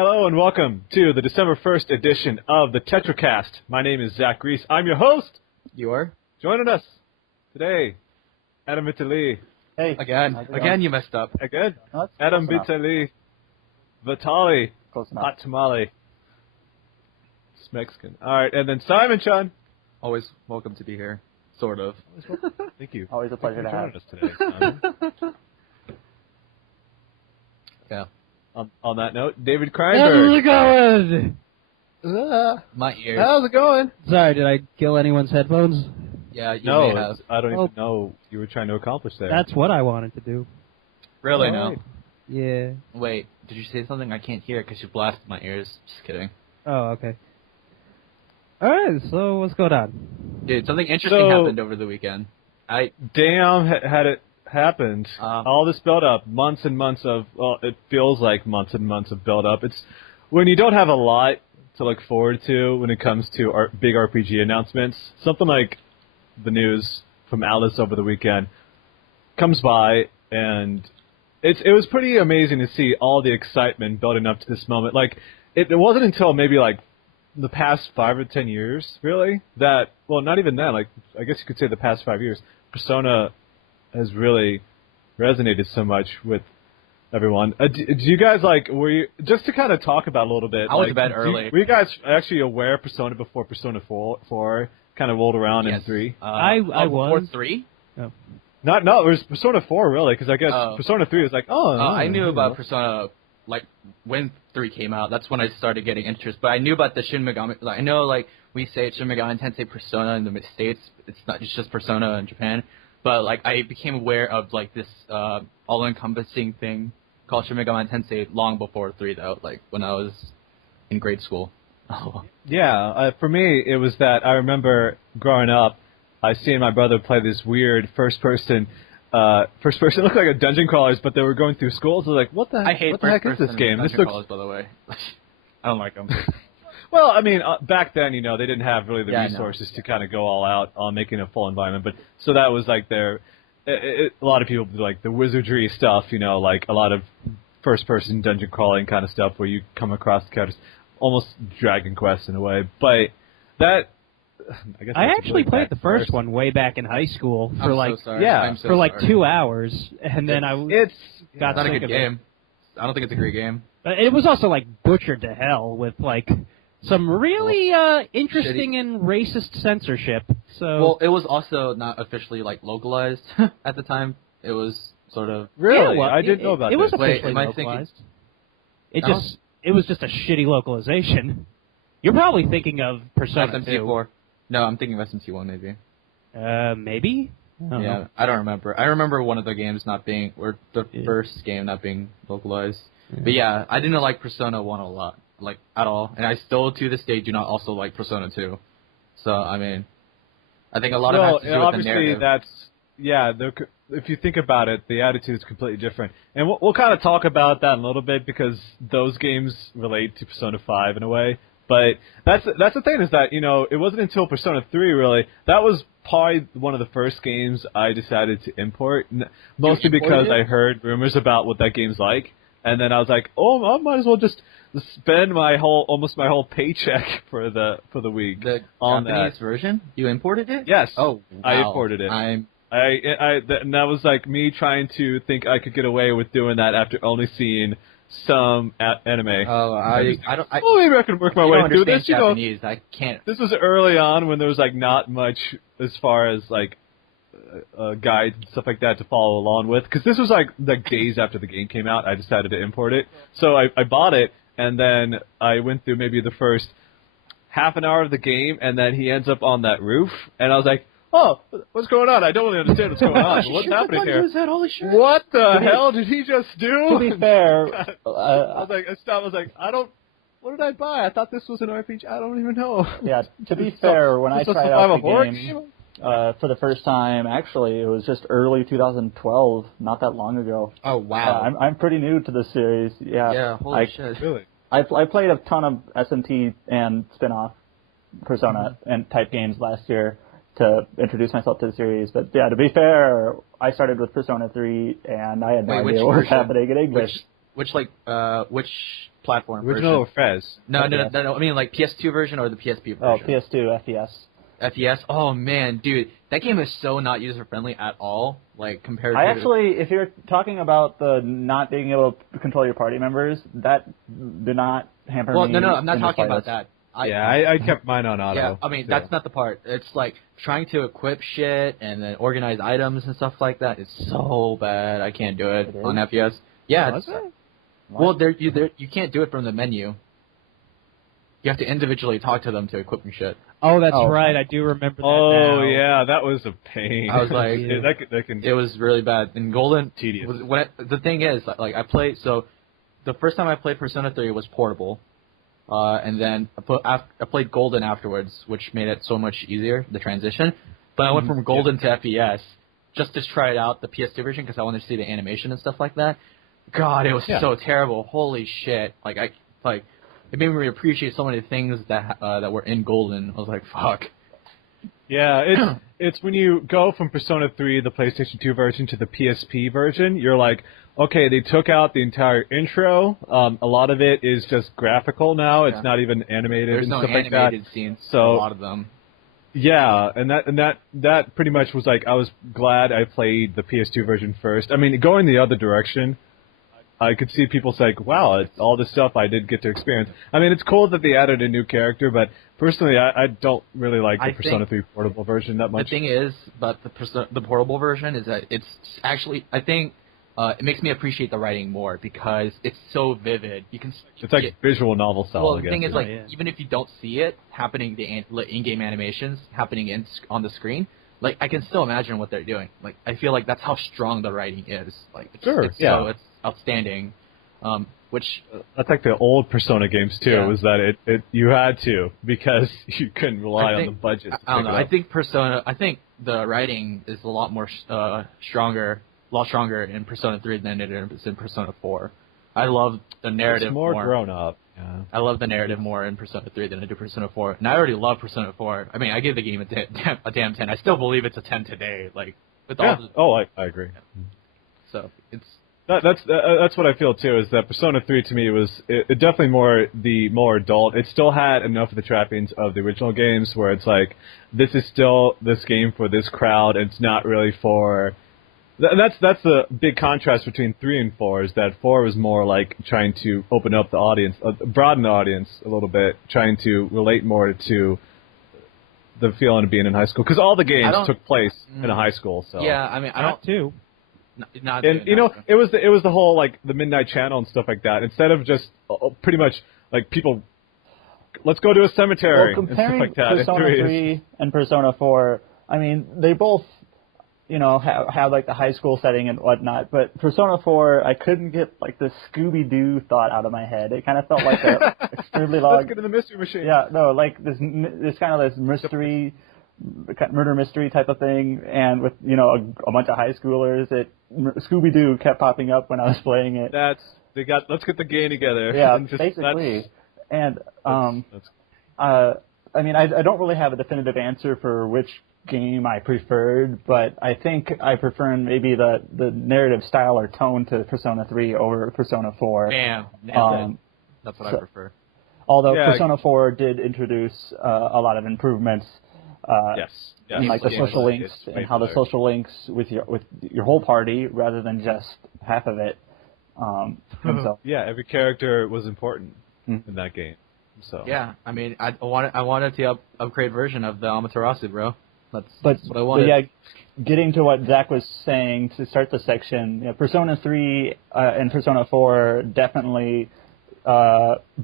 Hello and welcome to the December 1st edition of the TetraCast. My name is Zack. I'm your host. You are? Joining us today, Adam Vitali. Hey. Again, you messed up. Again? No, Adam Vitali. Vitali. Close enough. Hot tamale. It's Mexican. Alright, and then Simon Chun. Always welcome to be here. Sort of. Thank you. Always a pleasure to have us today, Simon. Yeah. On that note, David How's Kreinberg. it going? My ears. How's it going? Sorry, did I kill anyone's headphones? Yeah, you No, may have. I don't even know you were trying to accomplish there. That's what I wanted to do. Really? Alright. No. Yeah. Wait, did you say something? I can't hear because you blasted my ears. Just kidding. Oh, okay. Alright, so what's going on? Dude, something interesting happened over the weekend. Damn, had it happened. All this build-up, months and months of, well, it feels like months and months of build-up. It's when you don't have a lot to look forward to when it comes to big RPG announcements. Something like the news from Atlus over the weekend comes by, and it was pretty amazing to see all the excitement building up to this moment. Like, it wasn't until maybe like the past 5 or 10 years, really, that, well, not even then, like, I guess you could say the past 5 years, Persona has really resonated so much with everyone. Do you guys, like, just to kind of talk about a little bit. I went to bed early. Were you guys actually aware of Persona before Persona 4 kind of rolled around in 3? I was. Before 3? Oh. No, it was Persona 4, really, because I guess Persona 3 was like, I knew about Persona, like, when 3 came out. That's when I started getting interest. But I knew about the Shin Megami. Like, I know, like, we say Shin Megami Tensei Persona in the States. It's not just Persona in Japan. But, like, I became aware of, like, this all-encompassing thing called Shin Megami Tensei long before 3, though, like, when I was in grade school. Oh. Yeah, for me, it was that I remember growing up, I seen my brother play this weird first-person. It looked like a dungeon crawlers, but they were going through schools. I was like, what the heck is this game? This looks... crawlers, by the way. I don't like them. Well, I mean, back then, you know, they didn't have really the Yeah, resources to kind of go all out on making a full environment. But so that was like a lot of people do like the wizardry stuff, you know, like a lot of first-person dungeon crawling kind of stuff where you come across the characters, almost Dragon Quest in a way. But that, I guess I actually played the first one way back in high school for for like 2 hours, and then it's got not a sick good of game. I don't think it's a great game. It was also like butchered to hell with like some really interesting and racist censorship. So well, it was also not officially like localized at the time. It was sort of really. Yeah, well, I didn't know about it. It was this. officially Wait, am I localized. thinking? It was just a shitty localization. You're probably thinking of Persona 2. SMT4. No, I'm thinking of SMT1 maybe. Maybe? I don't know. I don't remember. I remember one of the games not being, or the first game not being localized. Yeah. But yeah, I didn't like Persona 1 a lot, like, at all. And I still, to this day, do not also like Persona 2. So, I mean, I think a lot of it has to do with the narrative. If you think about it, the attitude is completely different. And we'll kind of talk about that in a little bit because those games relate to Persona 5 in a way. But that's the thing is that, you know, it wasn't until Persona 3 really, that was probably one of the first games I decided to import, mostly because I heard rumors about what that game's like. And then I was like, oh, I might as well just spend almost my whole paycheck for the week on Japanese version? You imported it? Yes. Oh, wow. I imported it. And that was like me trying to think I could get away with doing that after only seeing some anime. Oh, maybe I can work my way through this. Japanese. I can't. This was early on when there was like not much as far as like guides and stuff like that to follow along with. Because this was like the days after the game came out, I decided to import it. So I bought it, and then I went through maybe the first half an hour of the game, and then he ends up on that roof, and I was like, oh, what's going on? I don't really understand what's going on. What's happening here? What the hell did he just do? To be fair, I was like, I stopped. I was like, what did I buy? I thought this was an RPG. I don't even know. Yeah, to be fair, when I tried out the game for the first time, actually, it was just early 2012, not that long ago. Oh, wow. I'm pretty new to this series. Yeah, holy shit. Really? I played a ton of SMT and spin-off Persona and type games last year to introduce myself to the series. But yeah, to be fair, I started with Persona 3, and I had no idea what was happening in English. which platform? Original version? or Fez? No. I mean, like PS2 version or the PSP version? Oh, PS2 FES. FES. Oh man, dude, that game is so not user friendly at all. Like compared to. If you're talking about the not being able to control your party members, that did not hamper me. Well, no, I'm not talking about that. I kept mine on auto. Yeah, I mean that's not the part. It's like trying to equip shit and then organize items and stuff like that. It's so bad. I can't do it on FES. Yeah. Was it? Well, you can't do it from the menu. You have to individually talk to them to equip your shit. Oh, that's right. I do remember that. Oh, now. yeah, that was a pain. I was like, it was really bad. And Golden, tedious. The thing is, like, I played. So, the first time I played Persona 3 was portable, and then I played Golden afterwards, which made it so much easier the transition. But I went from Golden to FES just to try it out, the PS2 version, because I wanted to see the animation and stuff like that. God, it was so terrible. Holy shit! It made me appreciate so many things that were in Golden. I was like, fuck. Yeah, it's when you go from Persona 3, the PlayStation 2 version, to the PSP version, you're like, okay, they took out the entire intro. A lot of it is just graphical now. It's not even animated. There's and no stuff animated like that. scenes. So, a lot of them. Yeah, and that pretty much was like, I was glad I played the PS2 version first. I mean, going the other direction, I could see people say, wow, all this stuff I did get to experience. I mean, it's cool that they added a new character, but personally, I don't really like the Persona 3 portable version that much. The thing is, about the portable version is that it's actually, I think, it makes me appreciate the writing more because it's so vivid. It's like visual novel style. Well, the thing is, even if you don't see it happening, the in-game animations happening on the screen, like, I can still imagine what they're doing. Like, I feel like that's how strong the writing is. Like, it's outstanding. That's like the old Persona games too. Was that it you had to because you couldn't rely on the budget. I don't know. I think the writing is a lot more stronger in Persona 3 than it is in Persona 4. I love the narrative it's more grown up. Yeah. I love the narrative more in Persona 3 than I do Persona 4. And I already love Persona 4. I mean, I give the game a damn 10. I still believe it's a 10 today. Like, with all I agree. So it's. That's what I feel too. Is that Persona 3 to me was it definitely more adult. It still had enough of the trappings of the original games, where it's like this is still this game for this crowd. And it's not really for. That's the big contrast between 3 and 4. Is that 4 was more like trying to open up the audience, broaden the audience a little bit, trying to relate more to the feeling of being in high school, because all the games took place in a high school. So yeah, I mean, I don't too. It was the whole like the Midnight Channel and stuff like that. Instead of just pretty much like people, let's go to a cemetery and stuff like that. Persona 3 and Persona 4, I mean, they both, have like the high school setting and whatnot. But Persona 4, I couldn't get like the Scooby-Doo thought out of my head. It kind of felt like a extremely long. Let's get in the mystery machine. Yeah, no, like this kind of this mystery. Murder mystery type of thing, and with a bunch of high schoolers, Scooby-Doo kept popping up when I was playing it. Let's get the game together. Yeah, basically. And I mean, I don't really have a definitive answer for which game I preferred, but I think I prefer maybe the narrative style or tone to Persona 3 over Persona 4. That's what I prefer. Although Persona 4 did introduce a lot of improvements. Yes. And like the social links and how the social links with your whole party rather than just half of it. Yeah, every character was important in that game. So yeah, I mean, I wanted the upgrade version of the Amaterasu, bro. That's what I wanted. But yeah, getting to what Zack was saying to start the section, Persona 3 and Persona 4 definitely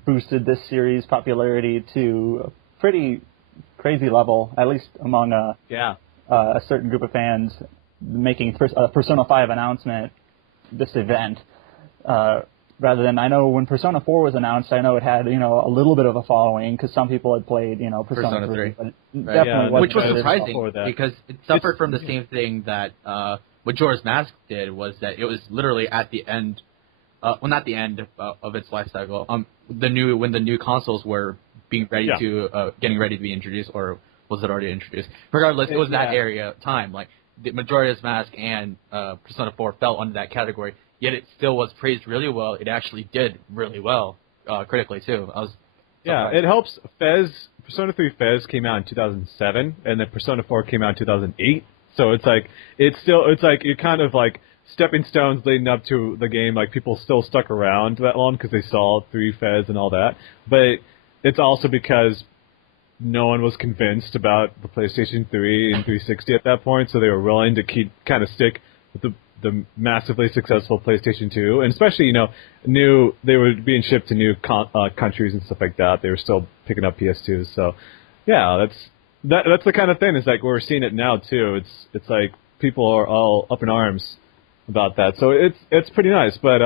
boosted this series' popularity to a pretty crazy level, at least among a certain group of fans, making a Persona 5 announcement, this event, rather than, I know when Persona 4 was announced, I know it had, a little bit of a following, because some people had played, Persona 3. But definitely wasn't which was surprising, because it suffered from the same thing that Majora's Mask did, was that it was literally at the end, not the end of its life cycle, when the new consoles were getting ready to be introduced, or was it already introduced? Regardless, it was that area time. Like the Majora's Mask and Persona 4 fell under that category. yet it still was praised really well. It actually did really well critically too. I was surprised. it helps. Persona 3 Fez came out in 2007, and then Persona 4 came out in 2008. So it's like you're kind of like stepping stones leading up to the game. Like people still stuck around that long because they saw 3 Fez and all that. But it's also because no one was convinced about the PlayStation 3 and 360 at that point, so they were willing to kind of stick with the massively successful PlayStation 2, and especially they were being shipped to new countries and stuff like that. They were still picking up PS2s, so yeah, that's the kind of thing. It's like we're seeing it now too. It's like people are all up in arms about that, so it's pretty nice. But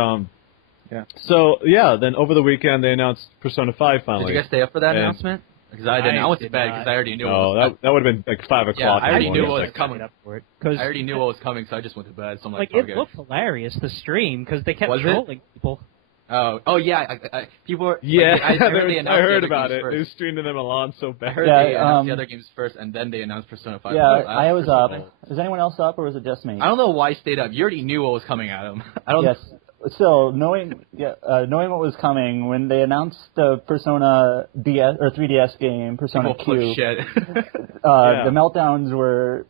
yeah. So yeah, then over the weekend they announced Persona 5 finally. Did you guys stay up for that announcement? Because I didn't. I went to bed because I already knew. That would have been like 5 o'clock. Yeah, I already knew what what was coming. I already knew what was coming, so I just went to bed. So I'm like, it looked hilarious, the stream, because they kept trolling people. Oh yeah, people were. Yeah, like, I heard about it. They were streaming them along so bad. I heard they announced the other games first, and then they announced Persona 5. Yeah, I was up. Was anyone else up, or was it just me? I don't know why I stayed up. You already knew what was coming at him. I don't. Yes. Still, knowing what was coming, when they announced the Persona DS or 3DS game, Persona Q, shit. the meltdowns were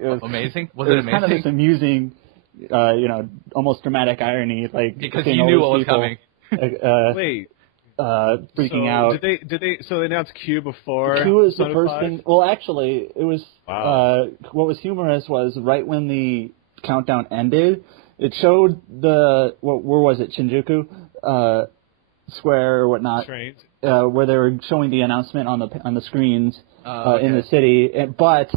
amazing. Was it amazing? Kind of this amusing, almost dramatic irony, like because you knew what was coming. Wait. Freaking out. Did they? So they announced Q before. Q was the Persona first 5? thing. Well, actually, it was. Wow. What was humorous was right when the countdown ended. It showed where was it, Shinjuku Square or whatnot, where they were showing the announcement on the screens in the city. But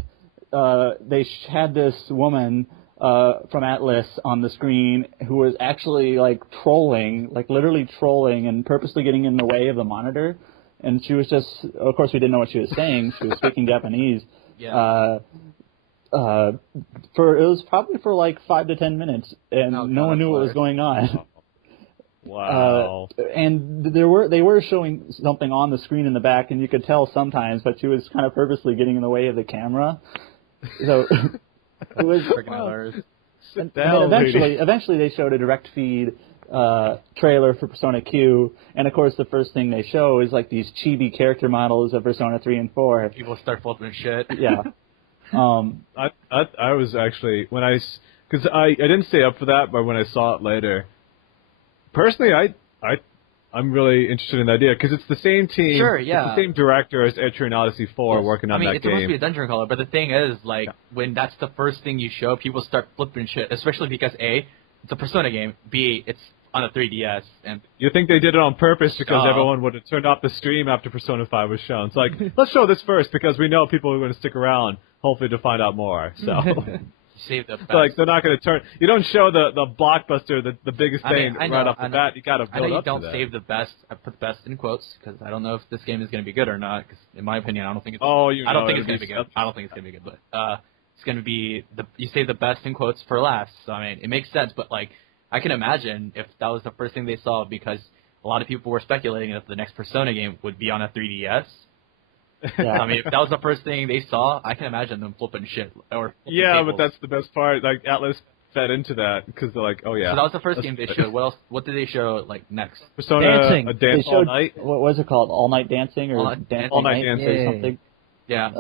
they had this woman from Atlus on the screen who was actually literally trolling and purposely getting in the way of the monitor. And she was just, of course, we didn't know what she was saying. She was speaking Japanese. Yeah. It was probably for like 5 to 10 minutes, and no one knew what was going on. Wow. And they were showing something on the screen in the back, and you could tell sometimes, but she was kind of purposely getting in the way of the camera. So it was freaking hilarious. And then eventually they showed a direct feed trailer for Persona Q, and of course the first thing they show is like these chibi character models of Persona 3 and 4. People start flipping shit. Yeah. I was actually because I didn't stay up for that, but when I saw it later, personally, I'm really interested in the idea because it's the same team, sure, yeah, it's the same director as Etrian Odyssey 4 working on that game. It's supposed to be a dungeon crawler, but the thing is, when that's the first thing you show, people start flipping shit, especially because A, it's a Persona game, B, it's on a 3DS, and you think they did it on purpose because everyone would have turned off the stream after Persona 5 was shown. It's like, let's show this first because we know people are going to stick around, hopefully to find out more. So, save the best. They're not going to turn. You don't show the blockbuster, the biggest thing right off the bat. You got to build up to that. I know you don't save the best. I put best in quotes because I don't know if this game is going to be good or not. Because in my opinion, I don't think it's. I don't think it's going to be good. I don't think it's going to be good, but it's going to be you save the best in quotes for last. So I mean, it makes sense, but I can imagine if that was the first thing they saw because a lot of people were speculating if the next Persona game would be on a 3DS. Yeah. I mean, if that was the first thing they saw, I can imagine them flipping shit or flipping tables. But that's the best part. Like Atlus fed into that because they're like, oh yeah. So that was the first game they showed. What else? What did they show next? Persona dancing. A dance all night. What was it called? All night dancing or all night dancing or something? Yeah.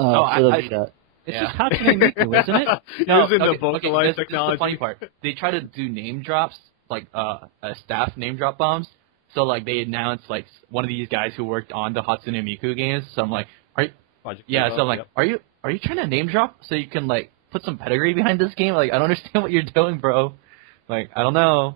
It's just Hatsune Miku, isn't it? No, using the vocalize technology. This is the funny part. They try to do name drops, staff name drop bombs. So they announced one of these guys who worked on the Hatsune Miku games. So I'm like, are you trying to name drop so you can put some pedigree behind this game? I don't understand what you're doing, bro. I don't know.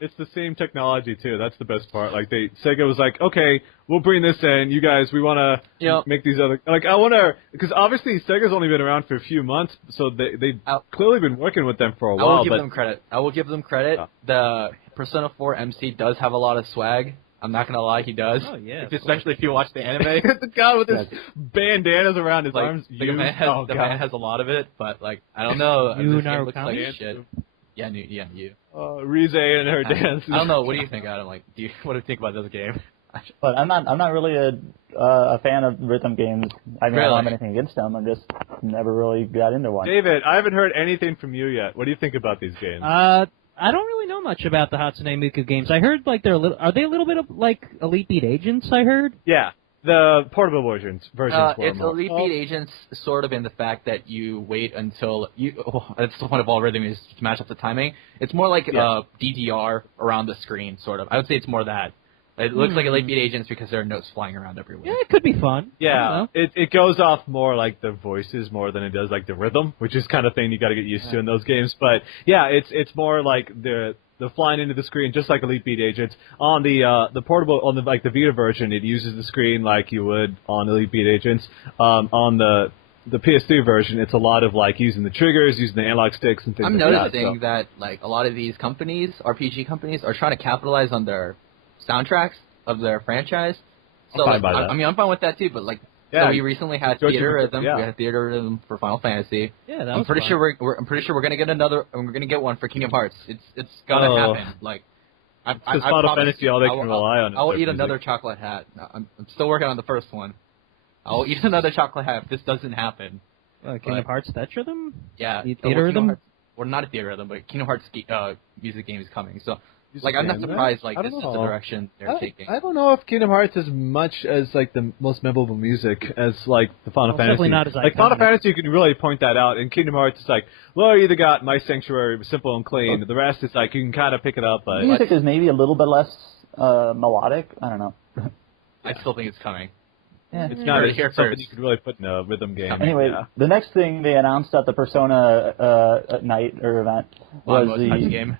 It's the same technology too. That's the best part. Sega was like, okay, we'll bring this in. You guys, we want to make these other. I wonder because obviously Sega's only been around for a few months, so they've clearly been working with them for a while. I will give them credit. The Persona 4 MC does have a lot of swag. I'm not gonna lie, he does. Oh yeah. Especially if you watch the anime. The guy with his bandanas around his arms. The man has a lot of it, but I don't know. This game looks like shit. Yeah, you. Rize and her dance. I don't know. What do you think, Adam? What do you think about this game? But I'm not really a fan of rhythm games. I don't have anything against them. I just never really got into one. David, I haven't heard anything from you yet. What do you think about these games? I I don't really know much about the Hatsune Miku games. I heard like are they a little bit of like Elite Beat Agents? I heard. Yeah, the portable versions were It's more. Elite Beat Agents, sort of in the fact that you wait until that's the point of all rhythm is to match up the timing. It's more like DDR around the screen, sort of. I would say it's more that. It looks like Elite Beat Agents because there are notes flying around everywhere. Yeah, it could be fun. Yeah, it goes off more like the voices more than it does like the rhythm, which is kind of thing you got to get used to in those games. But yeah, it's more like the flying into the screen, just like Elite Beat Agents. On the portable, on the like the Vita version, it uses the screen like you would on Elite Beat Agents. On the PS3 version, it's a lot of like using the triggers, using the analog sticks and things I'm like that. noticing that like a lot of these companies, RPG companies, are trying to capitalize on their soundtracks of their franchise. So I'm fine by that. I mean, I'm fine with that too. But like, Yeah, so we recently had Theater Rhythm. Yeah. We had Theater Rhythm for Final Fantasy. Yeah, that I'm was pretty fun. sure I'm pretty sure we're gonna get another. We're gonna get one for Kingdom Hearts. It's gonna happen. Like, I Final promise Fantasy, all they can rely on is I will their eat music. another chocolate hat. I'm still working on the first one. I will eat another chocolate hat if this doesn't happen. Kingdom Hearts Theater Rhythm? Yeah, Theater Rhythm? Well, not a Theater Rhythm, but Kingdom Hearts music game is coming. So, like, I'm not surprised. Like, this is the direction they're taking. I don't know if Kingdom Hearts as much as like the most memorable music as like the Final Fantasy. Definitely not as like Final iconic. Fantasy, you can really point that out. In Kingdom Hearts, it's like, well, you either got My Sanctuary, Simple and Clean. The rest is like you can kind of pick it up, but Music is maybe a little bit less melodic. I don't know. I still think it's coming. Yeah. it's not Here something first. you could really put in a rhythm game. Anyway, yeah. the next thing they announced at the Persona night or event was Most types of game.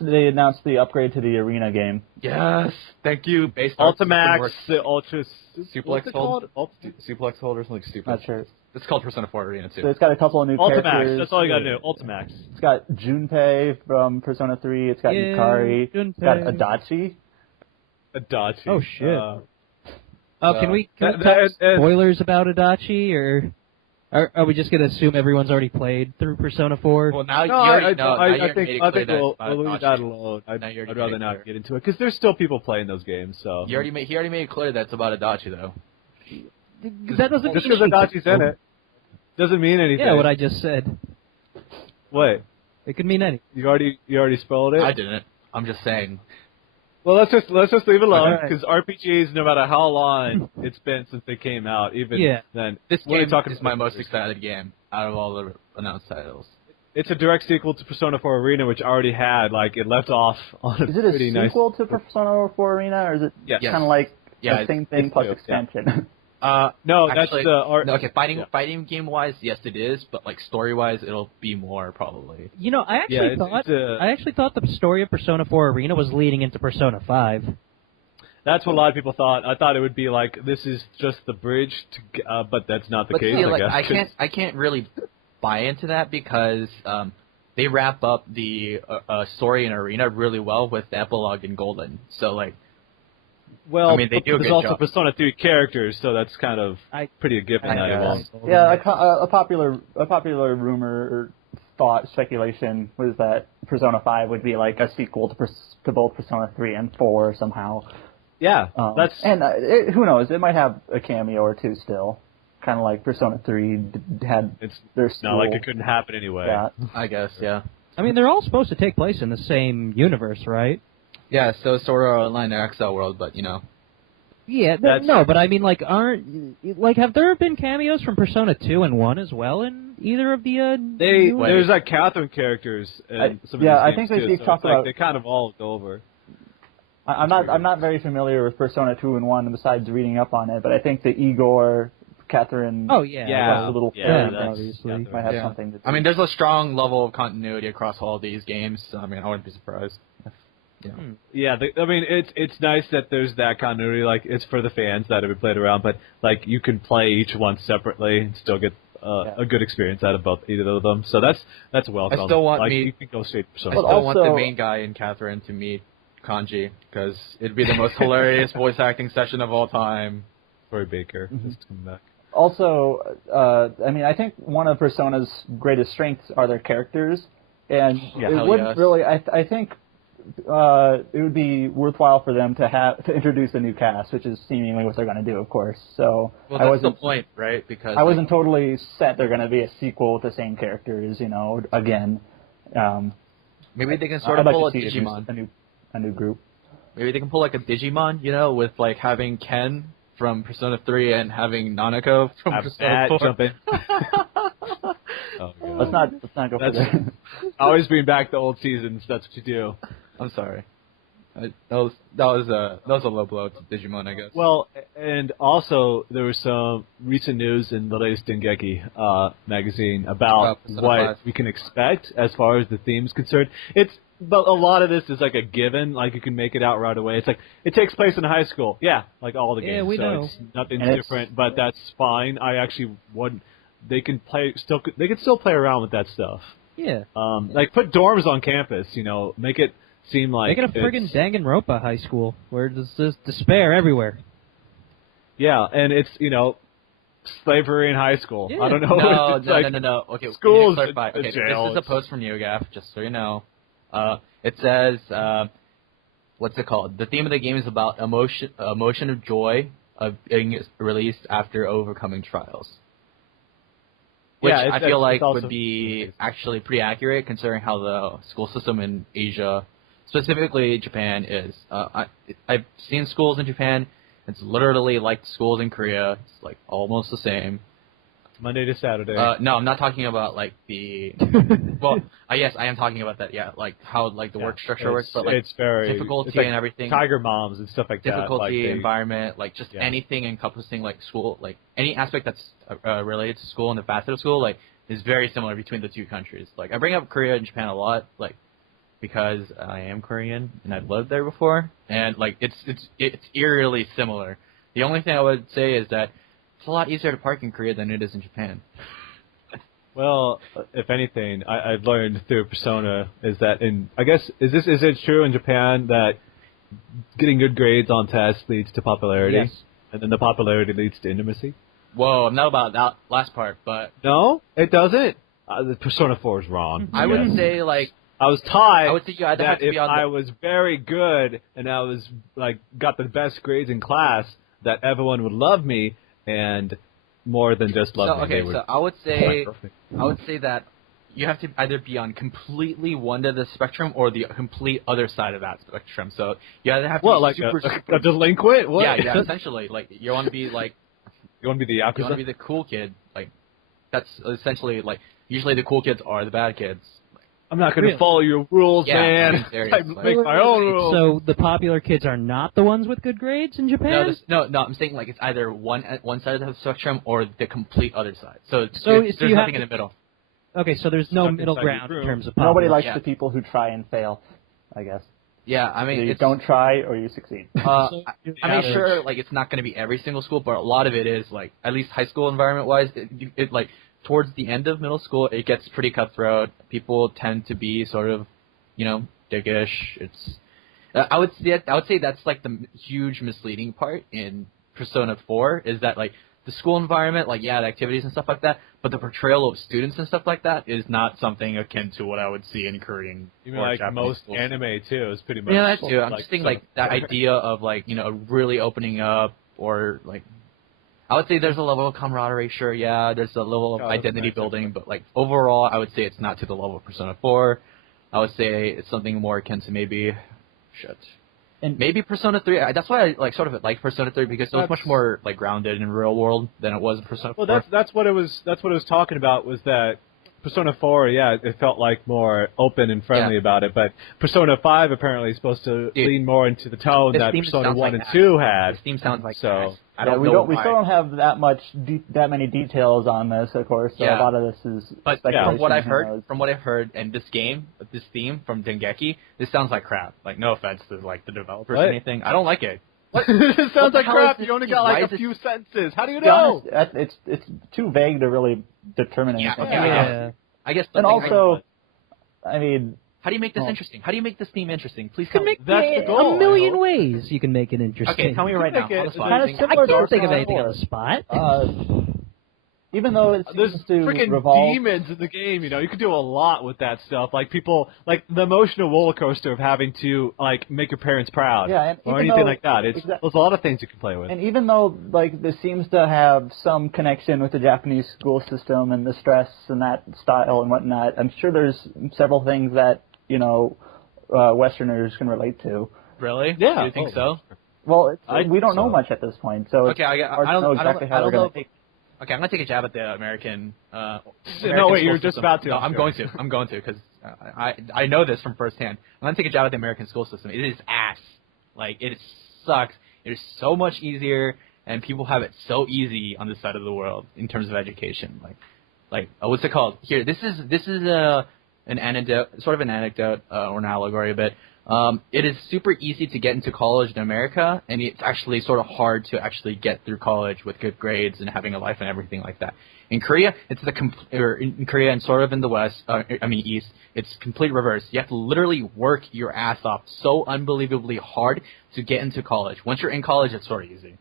they announced the upgrade to the arena game. Yes, thank you. Base Art system Ultimax, works. the Ultra Suplex hold. Suplex hold or something stupid. Not sure. It's called Persona 4 Arena too. So it's got a couple of new Ultimax. characters. That's all you gotta do. Ultimax. It's got Junpei from Persona 3. It's got Yeah, Yukari. It's got Junpei. Adachi. Adachi. Oh, shit. Can we that- talk that- spoilers about Adachi, or are we just going to assume everyone's already played through Persona 4? Well, now No, you already know. Now I you think made it clear that we'll it's not leave Adachi. that alone. Now you already I'd made rather it not clear. get into it because there's still people playing those games. So He already made it clear that it's about Adachi though. That doesn't just mean because Adachi's in it doesn't mean anything. Yeah, what I just said. Wait, It could mean anything. you already spelled it. I didn't. I'm just saying. Well, let's just leave it alone Alright. because RPGs, no matter how long it's been since they came out, even then, This we're game talking is my about most years. excited game out of all the announced titles. It's a direct sequel to Persona 4 Arena, which already had it left off on a Is it a pretty nice. sequel to Persona 4 Arena, or is it Yes. kind of like Yeah, the same thing it's plus new, expansion? No, Actually, that's the art. no, okay, fighting game wise, yes it is, but like story wise, it'll be more probably. You know, I actually Yeah, thought it's I actually thought the story of Persona 4 Arena was leading into Persona 5. That's what a lot of people thought. I thought it would be like this is just the bridge, but that's not the But case. see, I like guess. I can't really buy into that because they wrap up the story in Arena really well with the epilogue in Golden. So like. Well, I mean, they do a there's good also job. Persona 3 characters, so that's kind of pretty a given I that it guess. won't. Yeah, a popular rumor or thought speculation was that Persona 5 would be like a sequel to both Persona 3 and 4 somehow. Yeah, that's and who knows? It might have a cameo or two still, kind of like Persona 3 had it's their not like school. it couldn't happen anyway. Yeah. I guess, yeah. I mean, they're all supposed to take place in the same universe, right? Yeah, so Sword Art Online XL World, but you know. Yeah, no, but I mean, like, have there been cameos from Persona 2 and 1 as well in either of the, new- There's like Catherine characters in some of yeah, I these games think they too, keep so talking it's like about- they kind of all go over. I'm not very familiar with Persona 2 and 1 besides reading up on it, but I think the Igor, Catherine, Oh, yeah. Yeah. the little Yeah, fairy that's- obviously Catherine. might have Yeah. something to do. I mean, there's a strong level of continuity across all these games. So, I mean, I wouldn't be surprised. Yeah. Yeah, I mean it's nice that there's that continuity. Like it's for the fans that have played around, but like you can play each one separately and still get a good experience out of either of them. So that's welcome. I still want you can go straight to I Persona. still want the also- main guy in Catherine to meet Kanji, because it'd be the most hilarious voice acting session of all time. Troy Baker Mm-hmm. is coming back. Also, I mean, I think one of Persona's greatest strengths are their characters, and Yeah, it hell wouldn't yes. really. I think it would be worthwhile for them to introduce a new cast, which is seemingly what they're going to do, of course. So Well, I that's the wasn't point, right? Because I wasn't totally set they're going to be a sequel with the same characters, again. Maybe they can sort I'd of like pull a to see Digimon. a new group. Maybe they can pull like a Digimon, with like having Ken from Persona 3 and having Nanako from Persona 4. Jump in. Oh, God. Let's not go for that. Always bring back the old seasons. That's what you do. I'm sorry. That was a low blow to Digimon, I guess. Well, and also there was some recent news in the latest Dengeki magazine about what 5. we can expect as far as the theme's concerned. But a lot of this is like a given. Like you can make it out right away. It's like it takes place in high school. Yeah, like all the games. Yeah, we know. It's nothing's different, but that's fine. I actually wouldn't. They can still play around with that stuff. Yeah. Like put dorms on campus. Make it seem like Make it a friggin' Danganronpa high school where there's despair everywhere. Yeah, and it's slavery in high school. Yeah. I don't know. No. Okay, schools we need to clarify. Okay, jail. this is a post from NeoGaf, just so you know. It says, what's it called? The theme of the game is about emotion of joy of being released after overcoming trials. Which Yeah, I feel like also would be actually pretty accurate considering how the school system in Asia, specifically Japan, is. I've seen schools in Japan. It's literally like schools in Korea. It's like almost the same. Monday to Saturday. No, I'm not talking about like the. Well, yes, I am talking about that. Yeah, like how like the work structure works, but like it's very difficulty like and everything. Tiger moms and stuff like Difficulty, that. environment, like just anything encompassing like school, like any aspect that's related to school and the facet of school, like is very similar between the two countries. Like I bring up Korea and Japan a lot, like because I am Korean and I've lived there before, and like it's eerily similar. The only thing I would say is that it's a lot easier to park in Korea than it is in Japan. Well, if anything, I've learned through Persona is that is it true in Japan that getting good grades on tests leads to popularity? Yes. And then the popularity leads to intimacy? Whoa, I'm not about that last part, but No, it doesn't. The Persona 4 is wrong. I would say like I was taught I would say you either have that to if be on I was very good and I was like got the best grades in class, that everyone would love me and more than just love me. Okay, They would so I would say perfect. that you have to either be on completely one end of the spectrum or the complete other side of that spectrum. So you either have to be like super a delinquent? What? yeah, essentially. Like you want to be like You want to be the you want to Yakuza? be the cool kid. Like that's essentially like usually the cool kids are the bad kids. I'm not going to follow your rules, Yeah, man. I'm serious, I like- make my own rules. So the popular kids are not the ones with good grades in Japan? No, I'm saying like it's either one side of the spectrum or the complete other side. So you there's have nothing to- in the middle. Okay, so there's no Stuck middle inside your ground room. in terms of Nobody popular. likes Yeah. the people who try and fail, I guess. Yeah, I mean Either you it's, don't try or you succeed. I mean, average. sure, like it's not going to be every single school, but a lot of it is like at least high school environment wise. It like towards the end of middle school, it gets pretty cutthroat. People tend to be sort of, dickish. It's I would say that's like the huge misleading part in Persona 4 is that like the school environment, like the activities and stuff like that, but the portrayal of students and stuff like that is not something akin to what I would see in Korean. You mean or like Japanese most schools. anime too is pretty much. Yeah, that too. I'm like just thinking like that idea of like really opening up or like I would say there's a level of camaraderie. Sure, yeah, there's a level of Oh, that's identity nice, building, but like overall, I would say it's not to the level of Persona 4. I would say it's something more akin to maybe maybe Persona 3. That's why I like sort of like Persona 3 because it was much more like grounded in real world than it was in Persona 4. Well, that's what it was. That's what it was talking about. Was that Persona 4? Yeah, it felt like more open and friendly about it. But Persona 5 apparently is supposed to lean more into the tone that theme Persona sounds 1 like and that. 2 had. This theme sounds like So that. I Yeah, don't we know don't. We why. still don't have that many details on this, of course. So Yeah. a lot of this is But speculation. from what I've who heard, knows? and this theme from Dengeki, this sounds like crap. Like, no offense to like the developers What? or anything. I don't like it. it What sounds the like hell crap. is this You only theme? got Why like is a it- few sentences. How do you To be know? honest, it's too vague to really determine Yeah, anything. okay, Yeah. I guess. And the thing also, I mean, how do you make this Oh. interesting? How do you make this theme interesting? Please You tell can me. make That's the goal, a I million hope. ways you can make it interesting. Okay, tell me right now. make it- On the it's spot. kinda Think- similar I to can't think of Persona anything on 4. the spot. Even though it There's seems to freaking revolve. demons in the game, you could do a lot with that stuff. Like people, like the emotional roller coaster of having to like make your parents proud, Yeah, and or even anything though- like that. It's there's a lot of things you can play with. And even though like this seems to have some connection with the Japanese school system and the stress and that style and whatnot, I'm sure there's several things that Westerners can relate to. Really? Yeah. Do you think so? Well, I we don't think know so. much at this point, so Okay, it's hard to know exactly how they're going to take. Okay, I'm gonna take a jab at the American. No, American wait, you were school just system. about to. No, I'm I'm going to, because I know this from firsthand. I'm gonna take a jab at the American school system. It is ass. Like, it sucks. It is so much easier, and people have it so easy on this side of the world in terms of education. What's it called? Here, this is an anecdote, sort of an anecdote or an allegory a bit. It is super easy to get into college in America, and it's actually sort of hard to actually get through college with good grades and having a life and everything like that. In Korea, it's in Korea and sort of in the West, East, it's complete reverse. You have to literally work your ass off so unbelievably hard to get into college. Once you're in college, it's sort of easy.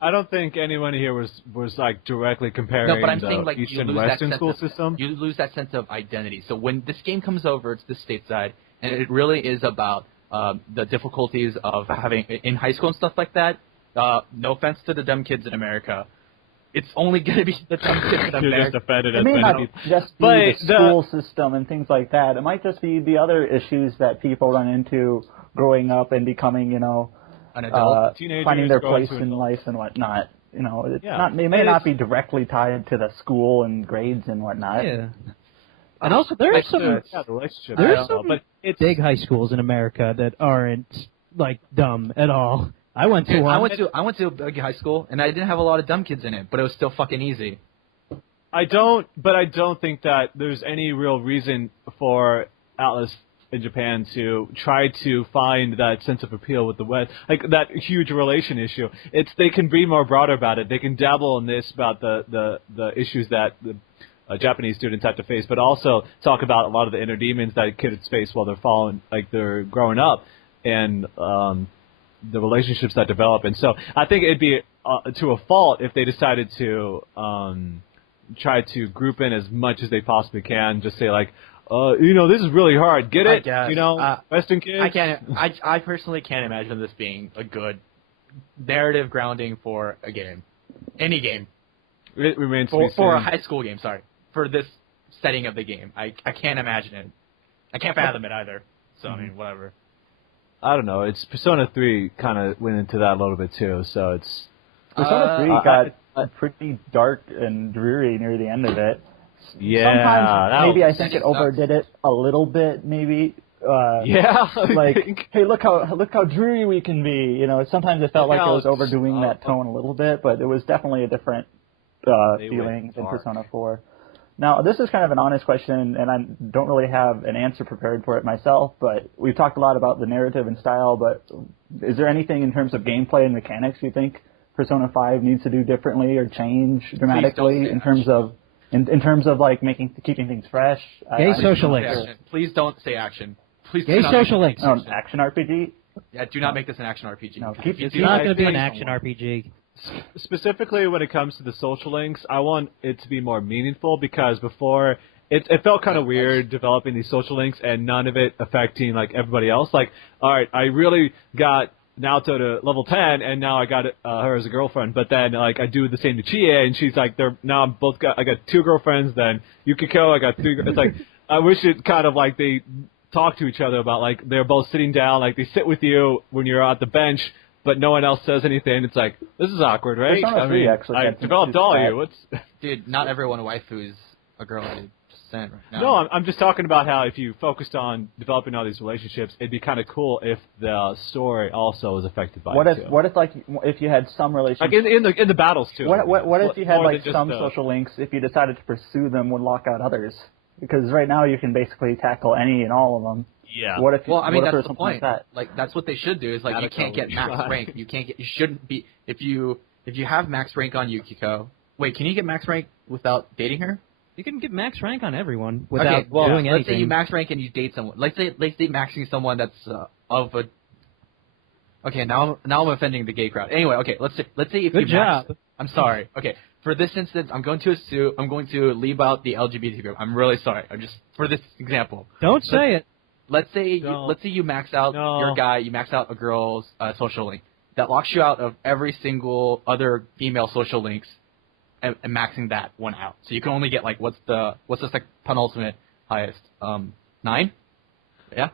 I don't think anyone here was like directly comparing No, but I'm the saying East you and lose Western that school system. You lose that sense of identity. So when this game comes over to the stateside, and it really is about the difficulties of having in high school and stuff like that. No offense to the dumb kids in America, it's only going to be the dumb kids in You're America. just offended It as may not many. just be the school system and things like that. It might just be the other issues that people run into growing up and becoming, An adult. Teenagers finding their growing place to in adults. life and whatnot. It's Yeah. not. It may not be directly tied to the school and grades and whatnot. Yeah. And also, there's some Yeah, the relationship. there's some but it's big high schools in America that aren't like dumb at all. I went to one. I went to a big high school, and I didn't have a lot of dumb kids in it, but it was still fucking easy. I don't think that there's any real reason for Atlus in Japan to try to find that sense of appeal with the West, like that huge relation issue. They can be more broader about it. They can dabble in this about the issues that the Japanese students have to face, but also talk about a lot of the inner demons that kids face while they're growing up, and the relationships that develop. And so I think it'd be to a fault if they decided to try to group in as much as they possibly can. Just say this is really hard. Get it? I guess. Western kids. I personally can't imagine this being a good narrative grounding for a game, any game. It remains to be seen. For a high school game. Sorry, for this setting of the game, I can't imagine it. I can't fathom it either. So I mean, whatever. I don't know. It's Persona 3 kind of went into that a little bit too. So it's Persona 3 got pretty dark and dreary near the end of it. yeah. Sometimes maybe I think it overdid it a little bit. Maybe. Yeah. Hey, look how dreary we can be. Sometimes it felt like it was overdoing that tone a little bit, but it was definitely a different feeling than Persona 4. Now, this is kind of an honest question, and I don't really have an answer prepared for it myself, but we've talked a lot about the narrative and style, but is there anything in terms of gameplay and mechanics you think Persona 5 needs to do differently or change dramatically in terms of like keeping things fresh? Gay social links. Please don't say action. Please Gay social links. Oh, action RPG? Yeah, do not make this an action RPG. No, It's not going to be an action RPG. Specifically when it comes to the social links, I want it to be more meaningful, because before it felt kind of weird developing these social links and none of it affecting like everybody else. Like, all right, I really got Naoto to level 10 and now I got her as a girlfriend, but then like I do the same to Chie and she's like, I got 2 girlfriends, then Yukiko, I got 3. It's like I wish it kind of like they talk to each other about like they're both sitting down, like they sit with you when you're at the bench, but no one else says anything. It's like, this is awkward, right? Persona 3 actually I had some developed issues all with of that. you. What's Dude, not everyone waifu is a girl. Just saying right now. No, I'm just talking about how if you focused on developing all these relationships, it'd be kind of cool if the story also was affected by What it if too. what if like if you had some relationship? Like in the battles too. What if you had More like than just some the- social links? If you decided to pursue them, would lock out others? Because right now you can basically tackle any and all of them. Yeah. What if? Well, I mean, what if there was that's the something point. like that? Like, that's what they should do. Is like, you can't get max Try. rank. You shouldn't be. If you have max rank on Yukiko. Wait, can you get max rank without dating her? You can get max rank on everyone without Okay, well, doing anything. let's say you max rank and you date someone. Let's say maxing someone that's of a. Okay, now I'm offending the gay crowd. Anyway, okay, let's say if Good you max. job. I'm sorry. Okay, for this instance, I'm going to leave out the LGBT group. I'm really sorry. For this example. Don't say it. Let's say No. you max out No. your guy, you max out a girl's social link. That locks you out of every single other female social links, and maxing that one out. So you can only get like what's the like penultimate highest? 9? Yeah.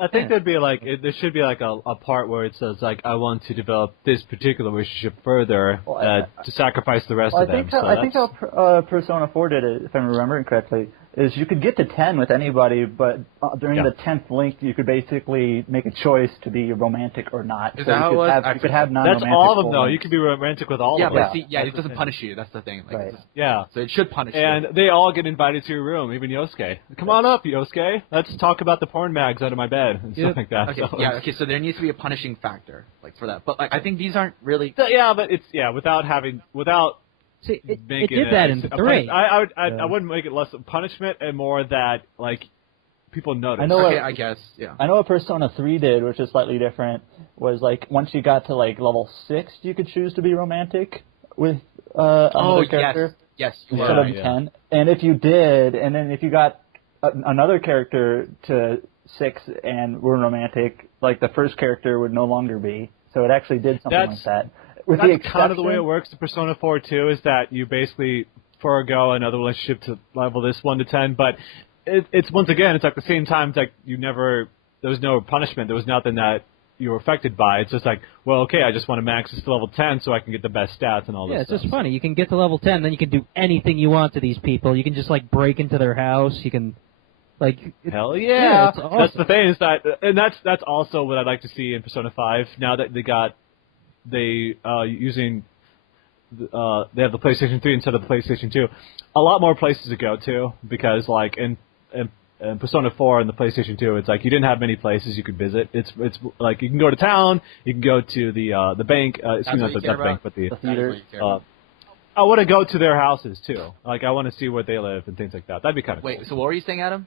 I think there'd be like there should be like a part where it says like I want to develop this particular relationship further to sacrifice the rest of them. I think how Persona 4 did it, if I'm remembering correctly, is you could get to 10 with anybody, but during the 10th link, you could basically make a choice to be romantic or not. Is that how it was? You could have non-romantic. That's all of them, though. You could be romantic with all of them. But see, it doesn't punish you. That's the thing. Like, right. Yeah. So it should punish you. And they all get invited to your room, even Yosuke. Come on up, Yosuke. Let's talk about the porn mags under my bed and stuff like that. Okay, so there needs to be a punishing factor, like, for that. But, like, I think these aren't really... Yeah, but it's, without... See, it did that in 3. I wouldn't make it less of punishment and more that, like, people notice. I guess, yeah. I know what Persona 3 did, which is slightly different, was, like, once you got to, like, level 6, you could choose to be romantic with another character. Yes, instead of 10. And if you did, and then if you got another character to 6 and were romantic, like, the first character would no longer be. So it actually did something like that. That's kind of the way it works in Persona 4 too, is that you basically forego another relationship to level this 1 to 10, but it's once again, it's like the same time, it's like there was no punishment, there was nothing that you were affected by. It's just like, well, okay, I just want to max this to level 10 so I can get the best stats and all this stuff. Yeah, it's just funny. You can get to level 10, then you can do anything you want to these people. You can just, like, break into their house. You can, like... Hell yeah! It's awesome. That's the thing, is that, and that's also what I'd like to see in Persona 5, now that they have the PlayStation 3 instead of the PlayStation 2. A lot more places to go to, because like in Persona 4 and the PlayStation 2, it's like you didn't have many places you could visit. It's like you can go to town, you can go to the bank. Excuse me, not the bank, but the theater. I want to go to their houses too. Like I want to see where they live and things like that. That'd be kind of cool. Wait, so what were you saying, Adam?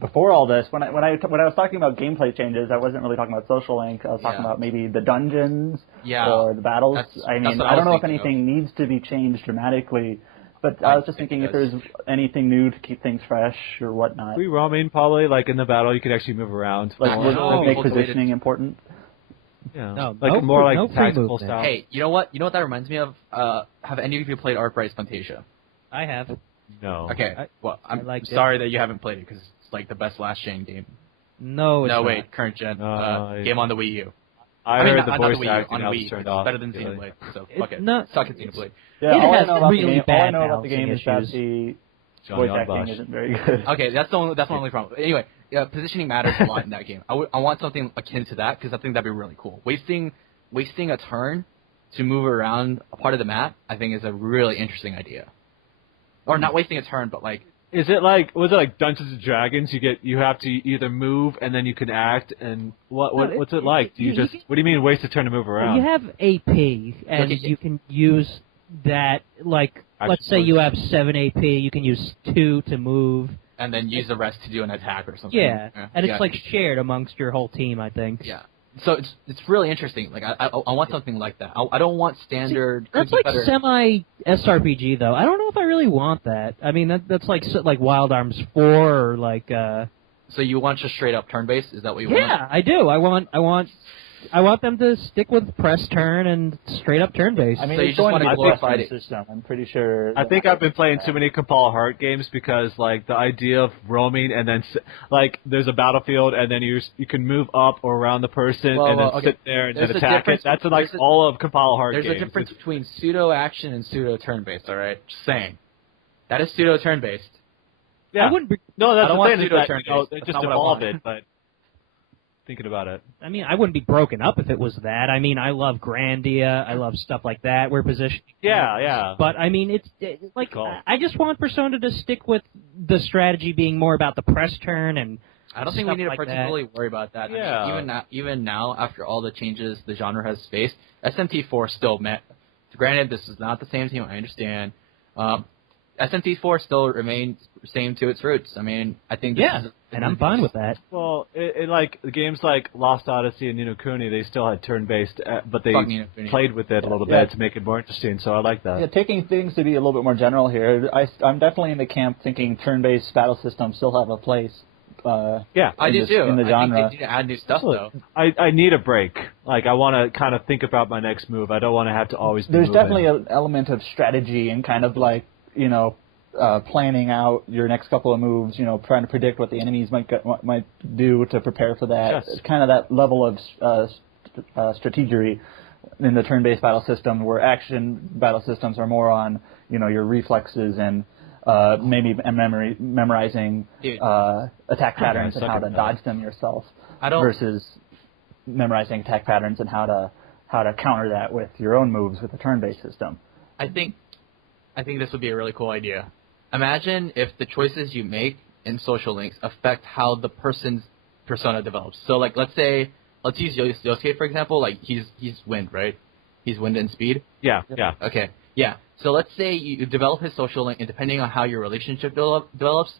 Before all this, when I was talking about gameplay changes, I wasn't really talking about social link. I was talking about maybe the dungeons or the battles. I don't know if anything needs to be changed dramatically, but I was just thinking if there's anything new to keep things fresh or whatnot. Free roaming, probably, like in the battle, you could actually move around. Like make positioning important. Yeah, more like tactical style. Hey, you know what? You know what that reminds me of? Have any of you played Arkwright's Fantasia? I have. No. Okay. Well, I'm sorry that you haven't played it because it's like the best last gen game. No, it's wait, current gen game on the Wii U. I heard the voice on the Wii. It's better than Xenoblade. So fuck it. Suck at Xenoblade. Yeah, all I know about the game is that the voice acting isn't very good. Okay, that's the only problem. Anyway, positioning matters a lot in that game. I want something akin to that because I think that'd be really cool. Wasting a turn to move around a part of the map, I think, is a really interesting idea. Or not wasting a turn, but like... Was it like Dungeons and Dragons? You have to either move and then you can act, and what's it like? Do what do you mean waste a turn to move around? You have AP, and you can use that, like, let's say you have 7 AP, you can use 2 to move. And then use the rest to do an attack or something. Yeah, and it's like shared amongst your whole team, I think. Yeah. So it's really interesting. Like I want something like that. I don't want standard. That's like semi SRPG though. I don't know if I really want that. I mean that's like Wild Arms 4 or like. So you want just straight up turn based? Is that what you want? Yeah, I do. I want them to stick with press turn and straight up turn based. I mean, so you just want to glorify the system. I'm pretty sure. I think I've been playing too many Compile Heart games because like the idea of roaming and then like there's a battlefield and then you can move up or around the person and then sit there and then attack it. That's like all of Compile Heart games. There's a difference between pseudo action and pseudo turn based. All right, just saying. That is pseudo turn based. Yeah. I wouldn't. No, that's I don't the want thing. pseudo turn based. They just evolved it, but. Thinking about it. I mean, I wouldn't be broken up if it was that. I mean, I love Grandia. I love stuff like that. Where positioning. Yeah. But I mean, it's like I just want Persona to stick with the strategy being more about the press turn and. I don't think we need to particularly worry about that. Yeah. I mean, even now, after all the changes the genre has faced, SMT4 still met. Granted, this is not the same team. I understand. SMT4 still remains same to its roots. I mean, I think this is... And I'm fine with that. Well, it like games like Lost Odyssey and Ni no Kuni, they still had turn-based, but they played with it a little bit to make it more interesting. So I like that. Yeah, taking things to be a little bit more general here, I'm definitely in the camp thinking turn-based battle systems still have a place. I do too. In the genre. I think they need to add new stuff though. I need a break. Like I want to kind of think about my next move. I don't want to have to always. There's definitely an element of strategy and kind of like planning out your next couple of moves, trying to predict what the enemies might do to prepare for that. Yes. It's kind of that level of strategery in the turn-based battle system, where action battle systems are more on, your reflexes and maybe memorizing attack patterns and how to dodge them yourself, versus memorizing attack patterns and how to counter that with your own moves with the turn-based system. I think this would be a really cool idea. Imagine if the choices you make in social links affect how the person's persona develops. So, like, let's use Yosuke, for example. Like, he's wind, right? He's wind and speed? Yeah. Okay, yeah. So let's say you develop his social link, and depending on how your relationship develops,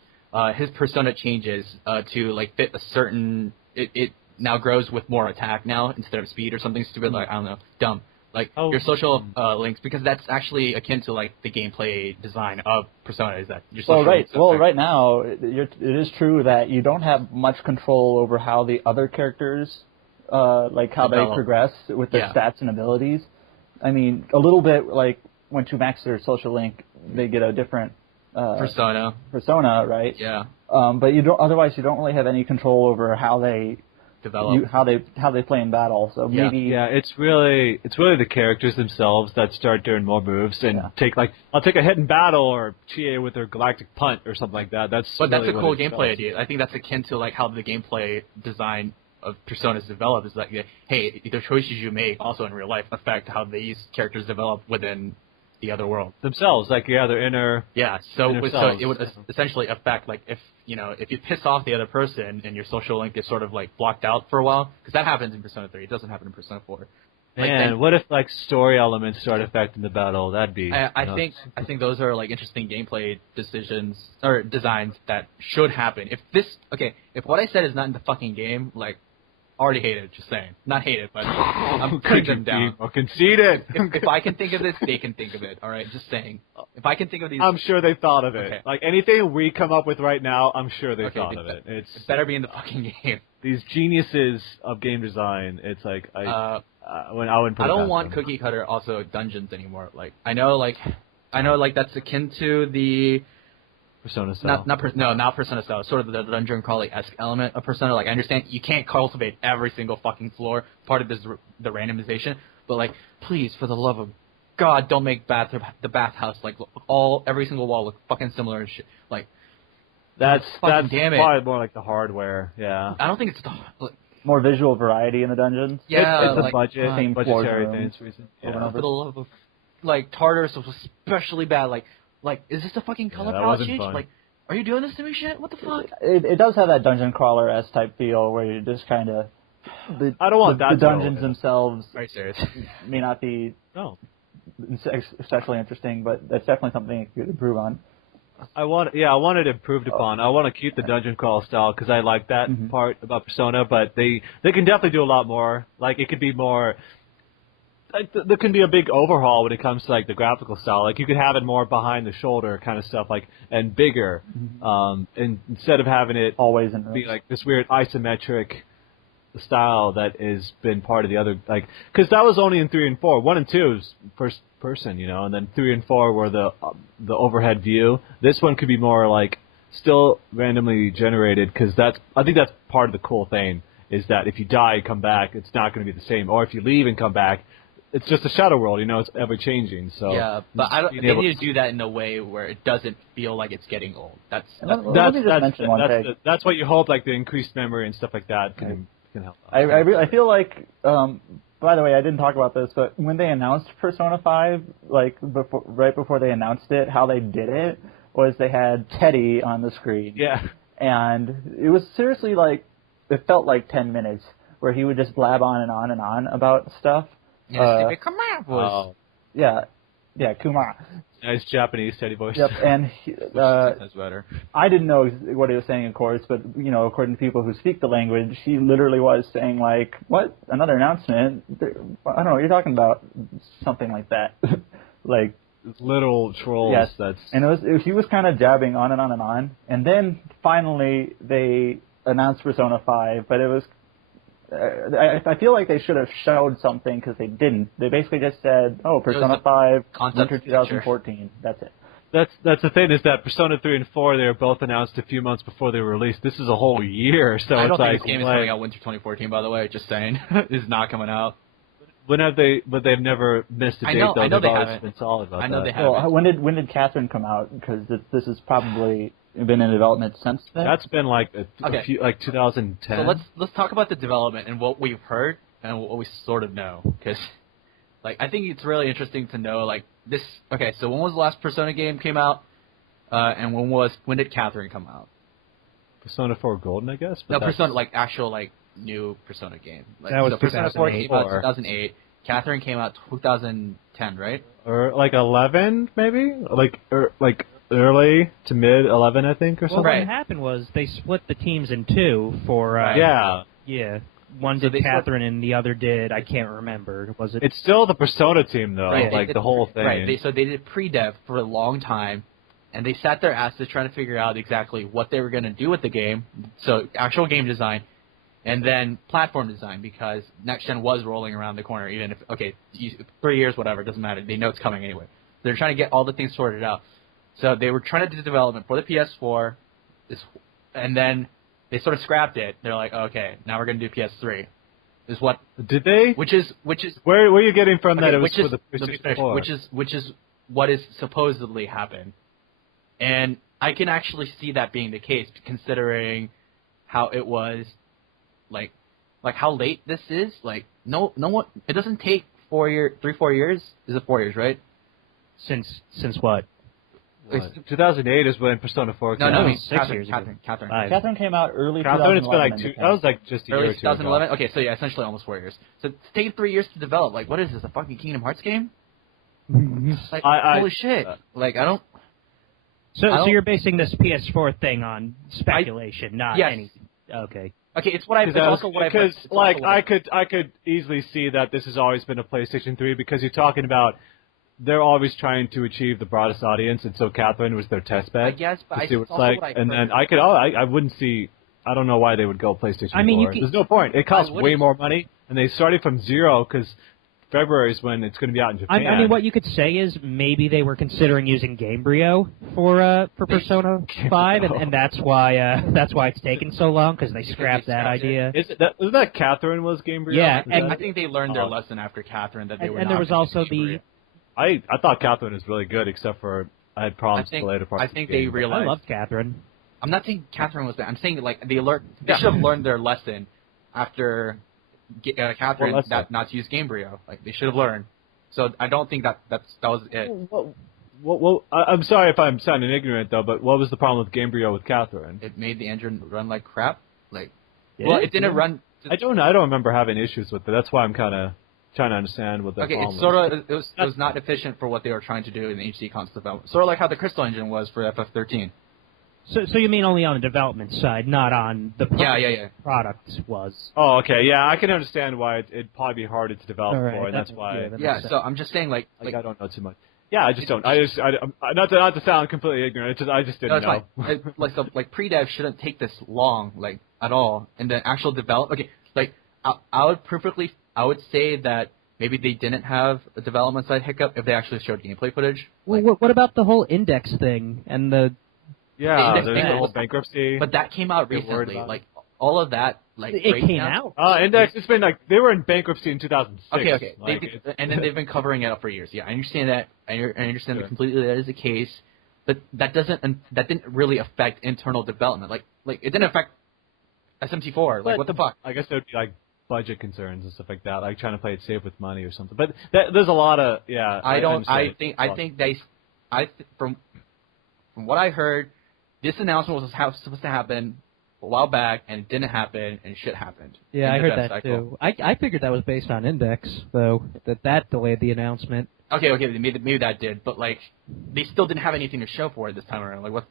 his persona changes to, like, fit a certain... It now grows with more attack now instead of speed or something stupid, like, I don't know, dumb. Like, your social links, because that's actually akin to, like, the gameplay design of Persona, is that your social links. Right now, it is true that you don't have much control over how the other characters, like, how they progress with their stats and abilities. I mean, a little bit, like, once you max their social link, they get a different... Persona, right? Yeah. But otherwise, you don't really have any control over how they... develop how they play in battle. So maybe it's really the characters themselves that start doing more moves and I'll take a hit in battle, or Chie with their galactic punt or something like that. That's a cool gameplay idea. I think that's akin to, like, how the gameplay design of Personas develop. Is like, hey, the choices you make also in real life affect how these characters develop within the other world themselves. Like, their inner so inner it selves. would essentially affect, like, if you piss off the other person and your social link is sort of, like, blocked out for a while, because that happens in Persona 3. It doesn't happen in Persona 4. Man, what if, like, story elements start affecting the battle? That'd be... I think those are, like, interesting gameplay decisions or designs that should happen. If what I said is not in the fucking game, like, already hate it, just saying. Not hate it, but I'm putting them down. Or concede it. If I can think of this, they can think of it, alright? Just saying. If I can think of these... I'm sure they thought of it. Okay. Like, anything we come up with right now, I'm sure they thought of it. It better be in the fucking game. These geniuses of game design, it's like, I wouldn't put I it don't past want them. cookie cutter also dungeons anymore. Like, I know that's akin to the... Persona style. Not Persona style. Sort of the dungeon crawling-esque element of Persona. Like, I understand you can't cultivate every single fucking floor. Part of this is the randomization. But, like, please, for the love of God, don't make the bathhouse, like, every single wall look fucking similar and shit. Like, that's damn it. probably more like the hardware. Yeah. I don't think it's more visual variety in the dungeons. Yeah, it's a budgetary things. reason. For the love of, like, Tartarus was especially bad. Like, is this a fucking color palette change? Fun. Like, are you doing this to me, shit? What the fuck? It does have that dungeon crawler-esque type feel where you just kind of... I don't want that. The dungeons themselves very serious. may not be especially interesting, but that's definitely something you could improve on. I want it improved upon. I want to keep the dungeon crawl style because I like that part about Persona, but they can definitely do a lot more. Like, it could be more... Like, there can be a big overhaul when it comes to, like, the graphical style. Like, you could have it more behind the shoulder kind of stuff, like, and bigger. And instead of having it always be like this weird isometric style that has been part of the other, like, because that was only in 3 and 4. 1 and 2 is first person, and then 3 and 4 were the overhead view. This one could be more like still randomly generated, because I think that's part of the cool thing, is that if you die and come back, it's not going to be the same. Or if you leave and come back, it's just a shadow world, it's ever changing. So yeah, but they need to do that in a way where it doesn't feel like it's getting old. That's what you hope. Like, the increased memory and stuff like that can help. I feel like. By the way, I didn't talk about this, but when they announced Persona 5, like right before they announced it, how they did it was they had Teddy on the screen. Yeah, and it was seriously like it felt like 10 minutes where he would just blab on and on and on about stuff. Yeah, Kuma. Nice Japanese Teddy voice. Yep, and that's better. I didn't know what he was saying, of course, but according to people who speak the language, he literally was saying like, "What? Another announcement? I don't know what you're talking about." Something like that, like literal trolls. Yes, and he was kind of jabbing on and on and on, and then finally they announced Persona 5, but it was. I feel like they should have showed something because they didn't. They basically just said, "Oh, Persona 5, Winter 2014." That's it. That's the thing is that Persona 3 and 4 they were both announced a few months before they were released. This is a whole year, so I don't it's think like this game is coming out winter 2014. By the way, just saying, it's not coming out. when have they? But they've never missed a date. I know they've they always haven't. been solid about I know that. they haven't. Well, when did Catherine come out? Because this has probably been in development since then. That's been like Okay. a few, like 2010. So let's talk about the development and what we've heard and what we sort of know, because like I think it's really interesting to know like this. Okay, so when was the last Persona game came out, and when did Catherine come out? Persona 4 Golden, I guess. No, But that's- Persona like actual like new Persona game. Like, That was so Persona 4 came out 2008. 2008. Catherine came out 2010, right? or like 11 maybe, like early to mid 11, I think, or Well, something. Right. what happened was they split the teams in two for Yeah, yeah. One So did they split- Catherine and the other did I can't remember. Was it? it's still the Persona team though, Right, like the whole thing. Right. So they did pre-dev for a long time, and they sat their asses trying to figure out exactly what they were going to do with the game. So actual game design, and then platform design, because next gen was rolling around the corner. Even if 3 years, whatever, doesn't matter. They know it's coming anyway. They're trying to get all the things sorted out. So they were trying to do development for the PS4, and then they sort of scrapped it. They're like, okay, now we're going to do PS3. Is what Did they? which is Where were you getting from that? okay, It was which is for the let me PlayStation finish. 4? which is what is supposedly happened, and I can actually see that being the case, considering how it was, like how late this is. Like no one. It doesn't take 4 years. Is it 4 years, right? Since what? What? 2008 is when Persona 4 came No, out. I mean 6 years ago. Catherine. Five. Catherine came out early. Catherine, it's been 2011 like in two. Japan. That was like just a year Early or two ago. 2011. Okay, so yeah, essentially almost 4 years. So it's taken 3 years to develop. Like, what is this? A fucking Kingdom Hearts game? Like, holy shit! Like, I don't. So you're basing this PS4 thing on speculation, not yes. any. Okay. Okay, it's what I've. It's also what I've. Because it's like also what I could easily see that this has always been a PlayStation 3 because you're talking about they're always trying to achieve the broadest audience, and so Catherine was their test bed. I guess, but to see what it's it's also like, what I've and heard. then I wouldn't see. I don't know why they would go PlayStation 4. I mean, you can- There's no point. It costs wouldn't- way more money, and they started from zero because February is when it's going to be out in Japan. I mean, what you could say is maybe they were considering using Gamebryo for Persona 5, and that's why it's taken so long because they scrapped that scrapped it. idea. Isn't that Catherine was Gamebryo? Yeah, Is and that- I think they learned their lesson after Catherine that they were. And not there was making also Gamebryo. I thought Catherine was really good, except for I had problems with the later parts. I of think the they game. realized. I love Catherine. I'm not saying Catherine was bad. I'm saying like they should have learned their lesson after Catherine Well, that's not to use Gamebryo. Like they should have learned. So I don't think that was it. Well, I'm sorry if I'm sounding ignorant though, but what was the problem with Gamebryo with Catherine? It made the engine run like crap. Like, Did well, it? it didn't run. I don't remember having issues with it. That's why I'm kind of trying to understand what the Okay, problem it's sort was. of it was not efficient for what they were trying to do in the HD console development. Sort of like how the Crystal engine was for FF13. So you mean only on the development side, not on the Yeah. product was. Oh, okay, yeah, I can understand why it'd probably be harder to develop All right, for, and that's why. yeah, that Yeah, makes sense. so I'm just saying like I don't know too much. Yeah, I just don't. I'm not to sound completely ignorant. I just didn't no, know. it's fine. Like pre-dev shouldn't take this long, like at all. And then actual develop. Okay, like I would say that maybe they didn't have a development side hiccup if they actually showed gameplay footage. Well, Like, what about the whole index thing and the? Yeah, Index there's thing the whole was- bankruptcy. but that came out They're worried recently. about Like all of that, like It came breakdown- out. Index. It's been like they were in bankruptcy in 2006. Okay. Like, And then they've been covering it up for years. Yeah, I understand that. I understand Sure. completely that is the case. But that didn't really affect internal development. Like it didn't affect SMT4. Like But- what the fuck? I guess there would be like budget concerns and stuff like that, like trying to play it safe with money or something. But there's a lot of From what I heard, this announcement was supposed to happen a while back, and it didn't happen, and shit happened. Yeah, In I the heard dev that cycle. too. I figured that was based on index, though. That delayed the announcement. Okay, maybe that did, but like they still didn't have anything to show for it this time around. Like what?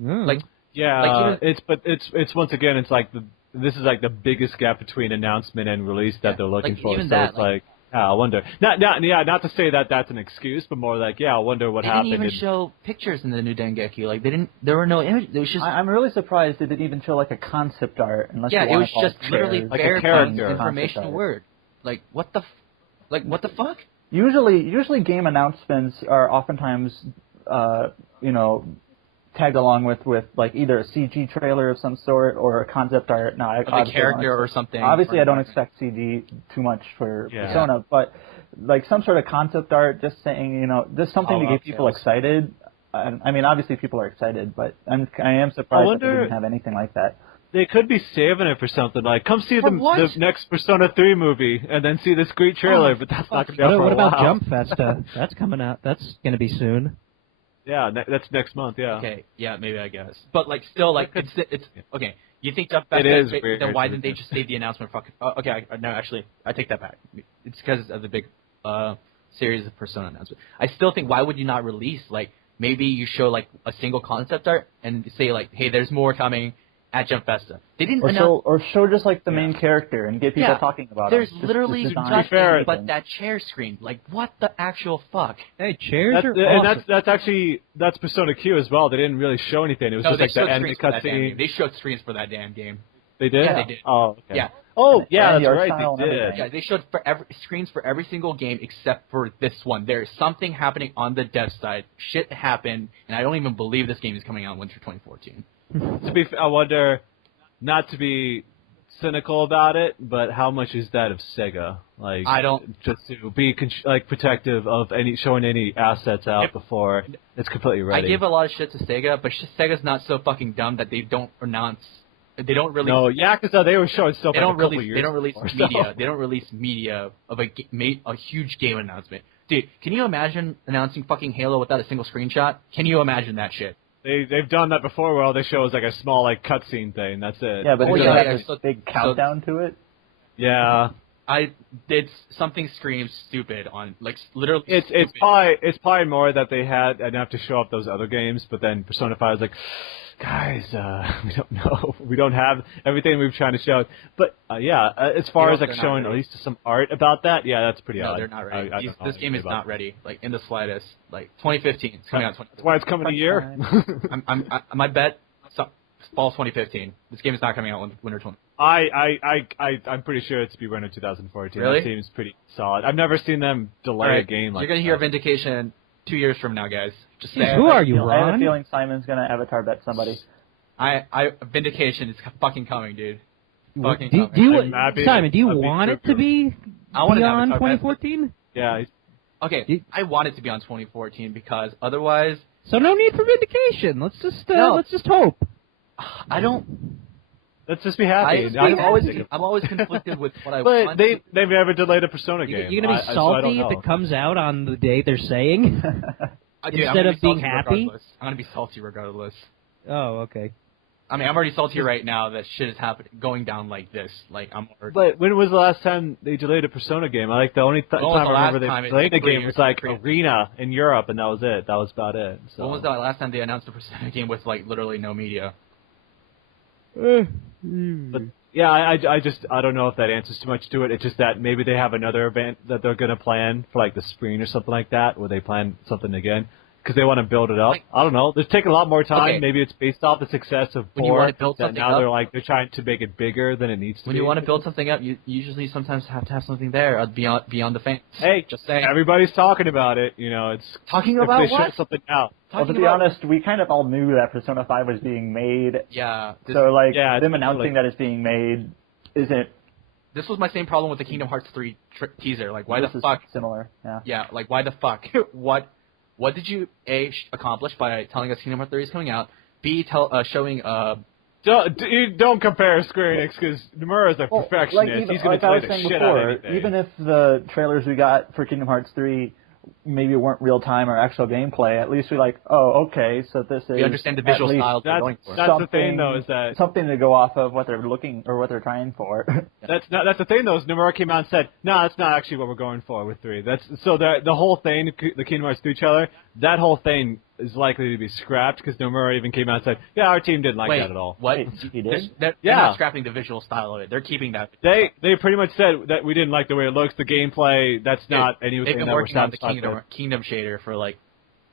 Like Yeah, Like, it's once again, it's like this is like the biggest gap between announcement and release that they're looking like, for. even So that, it's like, I wonder. Not to say that that's an excuse, but more like, I wonder what they happened. didn't even and- show pictures in the new Dengeki. Like there were no images. It was just I'm really surprised they didn't even show like a concept art. Unless yeah, you it wanna was call just it literally trailers. Like a verifying character. information Concept word. Like what the fuck? Usually game announcements are oftentimes tagged along with like either a CG trailer of some sort or a concept art. No, Of the character or something. Obviously, I don't expect CG too much for Persona, but like some sort of concept art, just saying, just something to get people excited. I mean, obviously people are excited, but I am surprised that they didn't have anything like that. They could be saving it for something like, come see the next Persona 3 movie and then see this great trailer, but that's not going to be out for a while. What about Jump Festa? That's coming out. That's going to be soon. Yeah, that's next month, yeah. Okay, yeah, maybe, I guess. But, like, still, like, it's okay. You think Jump Festa is weird, then why didn't they just save the announcement? Okay, no, actually, I take that back. It's because of the big series of Persona announcements. I still think, why would you not release, like, maybe you show, like, a single concept art and say, like, hey, there's more coming at Jump Festa. They didn't announce... Or show just, like, the main character and get people talking about it. There's literally nothing but that chair screen. Like, what the actual fuck? Hey, chairs are awesome. And that's Persona Q as well. They didn't really show anything. It was just like the end cutscene. They showed screens for that damn game. They did? Yeah, they did. Oh, okay. Yeah. Oh, yeah, that's right, they did. Yeah, they showed screens for every single game except for this one. There's something happening on the dev side. Shit happened, and I don't even believe this game is coming out in winter 2014. I wonder, not to be cynical about it, but how much is that of Sega? Like, I don't... Just to be protective of showing any assets out before it's completely ready. I give a lot of shit to Sega, but Sega's not so fucking dumb that they don't announce... They don't really. No, Yakuza, they were showing stuff. They don't release media. They don't release media of a huge game announcement. Dude, can you imagine announcing fucking Halo without a single screenshot? Can you imagine that shit? They've done that before, where all they show is like a small cutscene thing. That's it. Yeah, but a big countdown to it. Yeah. It's something screams stupid on, like, literally. It's probably more that they had enough to show up those other games, but then Persona 5 is like, guys, we don't know. We don't have everything we've trying to show. But as far as like showing at least some art about that, that's pretty odd. No, they're not ready. This game is not ready, like in the slightest. Like 2015, it's coming out. That's why it's coming a year. My bet. Fall 2015. This game is not coming out winter 20. I'm pretty sure it's be winter 2014. Really? That seems pretty solid. I've never seen them delay a game like that. You're gonna hear Vindication 2 years from now, guys. Just saying. Who are you, Ron? I have a feeling Simon's gonna Avatar bet somebody. Vindication is fucking coming, dude. Simon, do you want it to be beyond 2014? Yeah. Okay, I want it to be on 2014 because otherwise. So no need for Vindication. Let's just hope. I don't. Let's just be happy. I'm always conflicted with what I want. But they've never delayed a Persona game. You're gonna be salty if it comes out on the day they're saying, instead of being happy. I'm gonna be salty regardless. Oh, okay. I mean, I'm already salty right now that shit is happening, going down like this. Like I'm. But when was the last time they delayed a Persona game? The only time I remember they delayed a game was like Arena in Europe, and that was it. That was about it. So. When was the last time they announced a Persona game with like literally no media? But yeah, I don't know if that answers too much to it. It's just that maybe they have another event that they're gonna plan for like the spring or something like that, where they plan something again because they want to build it up. I don't know. They're taking a lot more time. Okay. Maybe it's based off the success of 4. When you want to build something now up, they're trying to make it bigger than it needs to be. When you want to build something up, you usually sometimes have to have something there beyond the fans. Hey, just saying. Everybody's talking about it. It's talking about what? Show something out. Well, to be honest, we kind of all knew that Persona 5 was being made. Yeah. Them announcing that it's being made isn't. This was my same problem with the Kingdom Hearts 3 teaser. Like, why the fuck? Similar. Yeah. Yeah. Like, why the fuck? What did you accomplish by telling us Kingdom Hearts 3 is coming out? B, showing. Don't compare Square Enix because Nomura is a perfectionist. He's going to play the shit out of anything. Even if the trailers we got for Kingdom Hearts 3 maybe weren't real time or actual gameplay, at least we okay, so this is. We understand the visual style they're going for. That's the thing, though, is that something to go off of what they're looking or what they're trying for. That's the thing, though. Is Nomura came out and said, "No, that's not actually what we're going for with 3." The whole thing, the Kingdom Hearts 3 trailer, that whole thing is likely to be scrapped because Nomura even came out and said, "Yeah, our team didn't like that at all." What? They're not scrapping the visual style of it. They're keeping that. They pretty much said that we didn't like the way it looks, the gameplay. That's not anything that we're working on the Kingdom shader for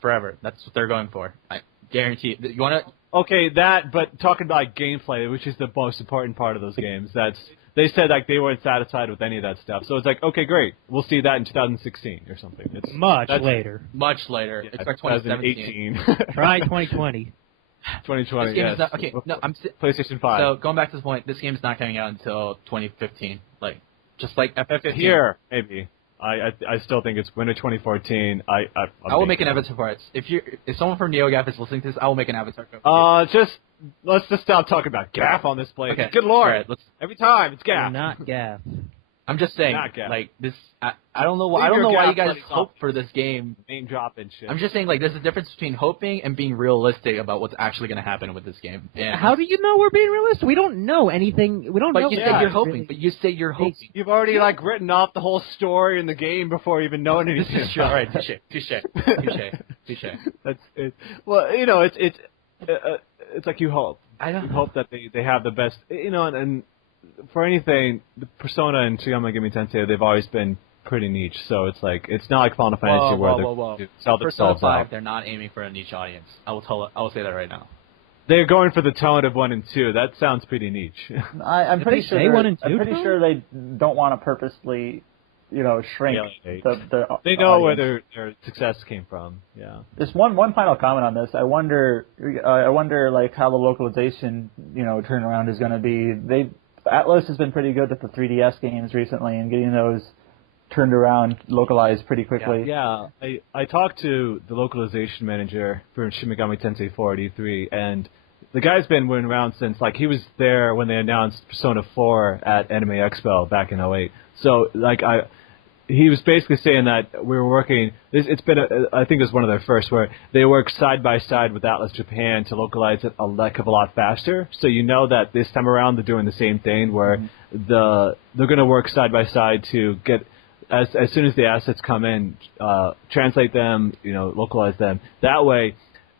forever. That's what they're going for. I guarantee. You want to? Okay, but talking about gameplay, which is the most important part of those games, they said like they weren't satisfied with any of that stuff. So it's like, okay, great, we'll see that in 2016 or something. It's Much later. Much later. Yeah, Expect 2017. 2018. Try 2020. 2020. This game Yes. is not, okay, no, PlayStation 5. So going back to this point, this game is not coming out until 2015. Like, just like F15. Here, maybe. I still think it's winter 2014. I will make an avatar for it. If someone from NeoGAF is listening to this, I will make an avatar for it. Let's just stop talking about GAF on this place. Okay. Good lord. Right, Every time it's GAF. Not Gaff. I'm just saying, Not GAF. like this. I don't know why. Leave I don't your know why GAF you guys buddies hope off. for this game. Name drop and shit. I'm just saying, like, there's a difference between hoping and being realistic about what's actually going to happen with this game. And How do you know we're being realistic? We don't know anything. We don't know. But you say you're hoping. But you say you're hoping. You've already like written off the whole story in the game before even knowing anything. This is true. All right, touche. That's it. Well, you know, it's like you hope. I don't You hope that they have the best. You know, and for anything, the Persona and Shin Megami Tensei, they've always been pretty niche. So it's like it's not like Final Fantasy where they sell Persona themselves 5, out. they're not aiming for a niche audience. I will say that right now. They're going for the tone of 1 and 2. That sounds pretty niche. I'm pretty they sure. say 1 and 2, I'm pretty Tom? sure they don't want to purposely, shrink Alienate. the They know where audience. their success came from. Yeah. Just one final comment on this. I wonder like how the localization turnaround is going to be. Atlus has been pretty good with the 3DS games recently and getting those turned around, localized pretty quickly. Yeah. I talked to the localization manager for Shin Megami Tensei 4 at E3, and the guy's been around since like he was there when they announced Persona 4 at Anime Expo back in 08. So like he was basically saying that we were working. It's been I think it was one of their first where they work side by side with Atlus Japan to localize it a heck of a lot faster. So you know that this time around they're doing the same thing where they're going to work side by side to get as soon as the assets come in, translate them, localize them. That way,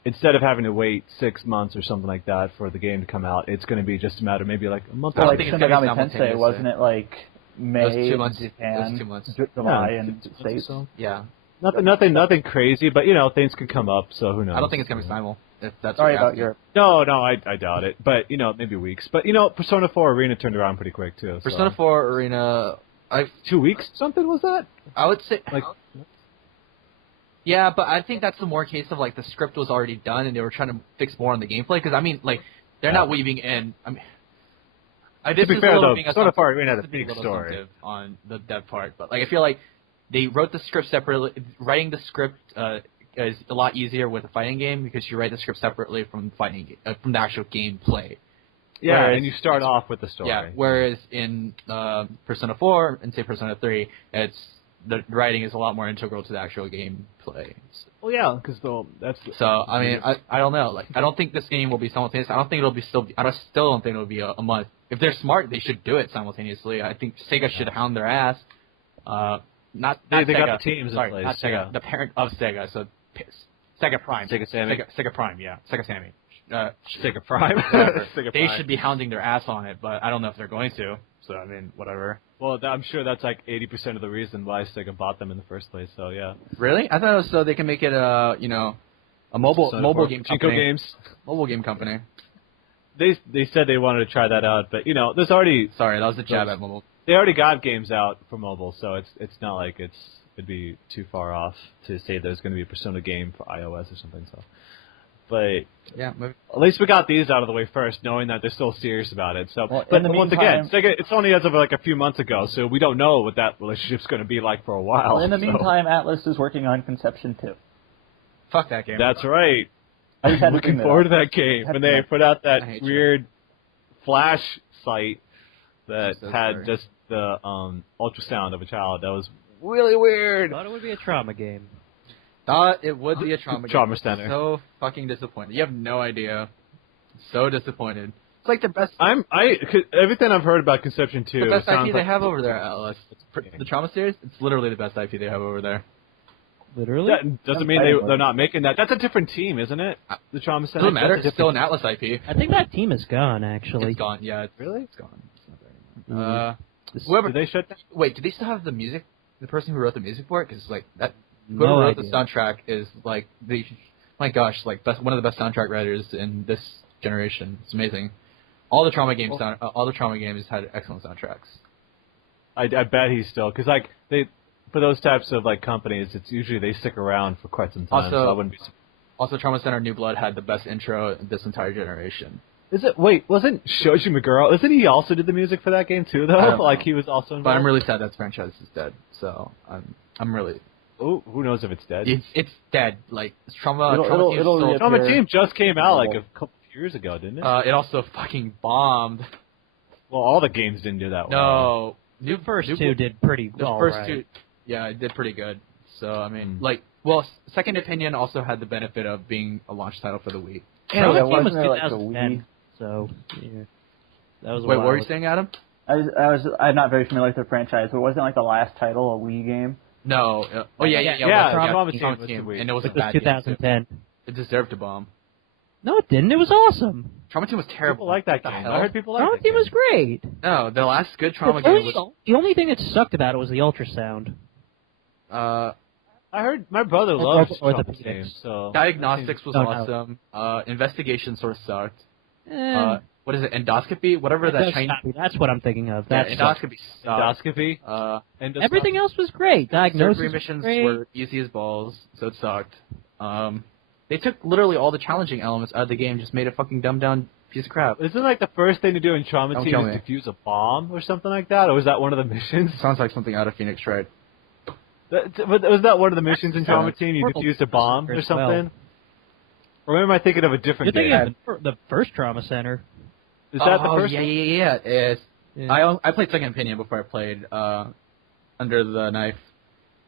instead of having to wait 6 months or something like that for the game to come out, it's going to be just a matter of maybe like a month. So I like think Shin it's gonna be Megami Tensei, simultaneously. wasn't it like May It was 2 in months. Japan, It was 2 months. July Yeah, in 2 months States? or so. Yeah. Nothing crazy, but things could come up. So who knows? I don't think it's going to be simul. If that's Sorry what you're about asking. Europe. No, I doubt it. But maybe weeks. But Persona 4 Arena turned around pretty quick too. So. Persona 4 Arena. 2 weeks? Something was that? I would say. Like. Yeah, but I think that's the more case of like the script was already done and they were trying to fix more on the gameplay. Because I mean, like they're not weaving in. I mean, To be fair though, Persona 4 Arena had a big story on the dev part, but like I feel like they wrote the script separately. Writing the script is a lot easier with a fighting game because you write the script separately from from the actual gameplay. Yeah, Whereas and you start off with the story. Yeah, whereas in Persona 4 and say Persona 3, the writing is a lot more integral to the actual gameplay. Well, yeah, because that's. So I mean, I don't know. Like, I don't think this game will be simultaneous. I don't think it'll be I still don't think it'll be a month. If they're smart, they should do it simultaneously. I think Sega should hound their ass. Not They Sega. got the teams in Sorry, place, not Sega. yeah. The parent of Sega. So Sega Prime. Sega Sammy. Sega Prime. Yeah. Sega Sammy. Sega Prime. Sega They Prime. should be hounding their ass on it, but I don't know if they're going to. So I mean, whatever. Well, I'm sure that's like 80% of the reason why Sega bought them in the first place. So yeah. Really? I thought it was so they can make it a mobile game Chico company. Games. Mobile game company. They said they wanted to try that out, but there's already Sorry, that was a jab at mobile. they already got games out for mobile, so it's not like it'd be too far off to say there's going to be a Persona game for iOS or something. So, but Yeah, maybe. at least we got these out of the way first, knowing that they're still serious about it. So, Well, but in the once meantime- again, Sega, it's only as of like a few months ago, so we don't know what that relationship's going to be like for a while. Well, in the so. meantime, Atlus is working on Conception 2. Fuck that game. That's right. I just had I'm to looking bring that forward up. to that game Had when to they bring it put out that I hate you. weird Flash site that I'm so had sorry. just the ultrasound of a child. That was really weird. Thought it would be a trauma game. Thought it would be a trauma game. Trauma Center. So fucking disappointed. You have no idea. So disappointed. It's like the best. Everything I've heard about Conception 2 The best sounds IP they like have over there, Atlas. The Trauma series, it's literally the best IP they have over there. Literally? That doesn't mean they're not making that. That's a different team, isn't it? The Trauma Center. Doesn't matter. That's a It's still an different- Atlas IP. I think that team is gone, actually. It's gone. Yeah. Really? It's gone. It's not there anymore. Did Whoever. they shut down? Wait, do they still have the music? The person who wrote the music for it? Because like that. No Whoever wrote idea. the soundtrack is like my gosh, like one of the best soundtrack writers in this generation. It's amazing. All the Trauma games had excellent soundtracks. I bet he's still because like for those types of like companies, it's usually they stick around for quite some time. So I wouldn't be. Also, Trauma Center New Blood had the best intro in this entire generation. Is it? Wait, wasn't Shoji Meguro? Isn't he also did the music for that game too? Though, like he was also involved. But I'm really sad that franchise is dead. So I'm really. Oh, who knows if it's dead? It's dead. Like Trauma Team just came out like a couple of years ago, didn't it? It also fucking bombed. Well, all the games didn't do that No, well. The first two did pretty well. The first two, yeah, it did pretty good. So I mean, Second Opinion also had the benefit of being a launch title for the Wii. Yeah, that was like 2010. So yeah, that was. Wait, what were you saying, Adam? I'm not very familiar with the franchise, but wasn't like the last title a Wii game? No. Trauma Team, and it was a It was bad 2010. It deserved to bomb. No, it didn't. It was awesome. Trauma Team was terrible. People like that game. I heard people like Trauma that Team game. was great. No, the last good Trauma game was. The only thing that sucked about it was the ultrasound. I heard my brother loves Trauma orthopedics. Team. So Diagnostics was no. awesome. Investigation sort of sucked. What is it? Endoscopy? Whatever that Chinese. That's what I'm thinking of. Yeah, That's endoscopy sucked. Endoscopy. Everything else was great. Diagnosis Surgery missions was great. were easy as balls, so it sucked. They took literally all the challenging elements out of the game, just made a fucking dumbed down piece of crap. Isn't like the first thing to do in Trauma Don't Team kill is me. defuse a bomb or something like that, or was that one of the missions? Sounds like something out of Phoenix Wright. Was that one of the missions in Trauma Team? You defused a bomb or something? Or am I thinking of a different You're game? thinking of the first Trauma Center. Is that the first? Yeah. It's, Yeah. I played Second Opinion before I played Under the Knife,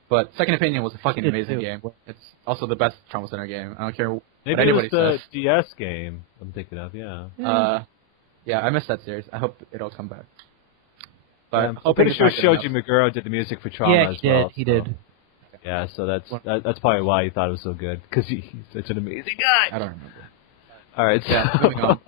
but Second Opinion was a fucking amazing game. It's also the best Trauma Center game. I don't care what Maybe it anybody was the says. DS game I'm thinking of, yeah. Yeah, I missed that series. I hope it'll come back. But I'm pretty sure Shoji Meguro did the music for Trauma Yeah, as well. he did. Yeah, so that's probably why you thought it was so good, because he's such an amazing guy. I don't remember. All right, Yeah, moving on.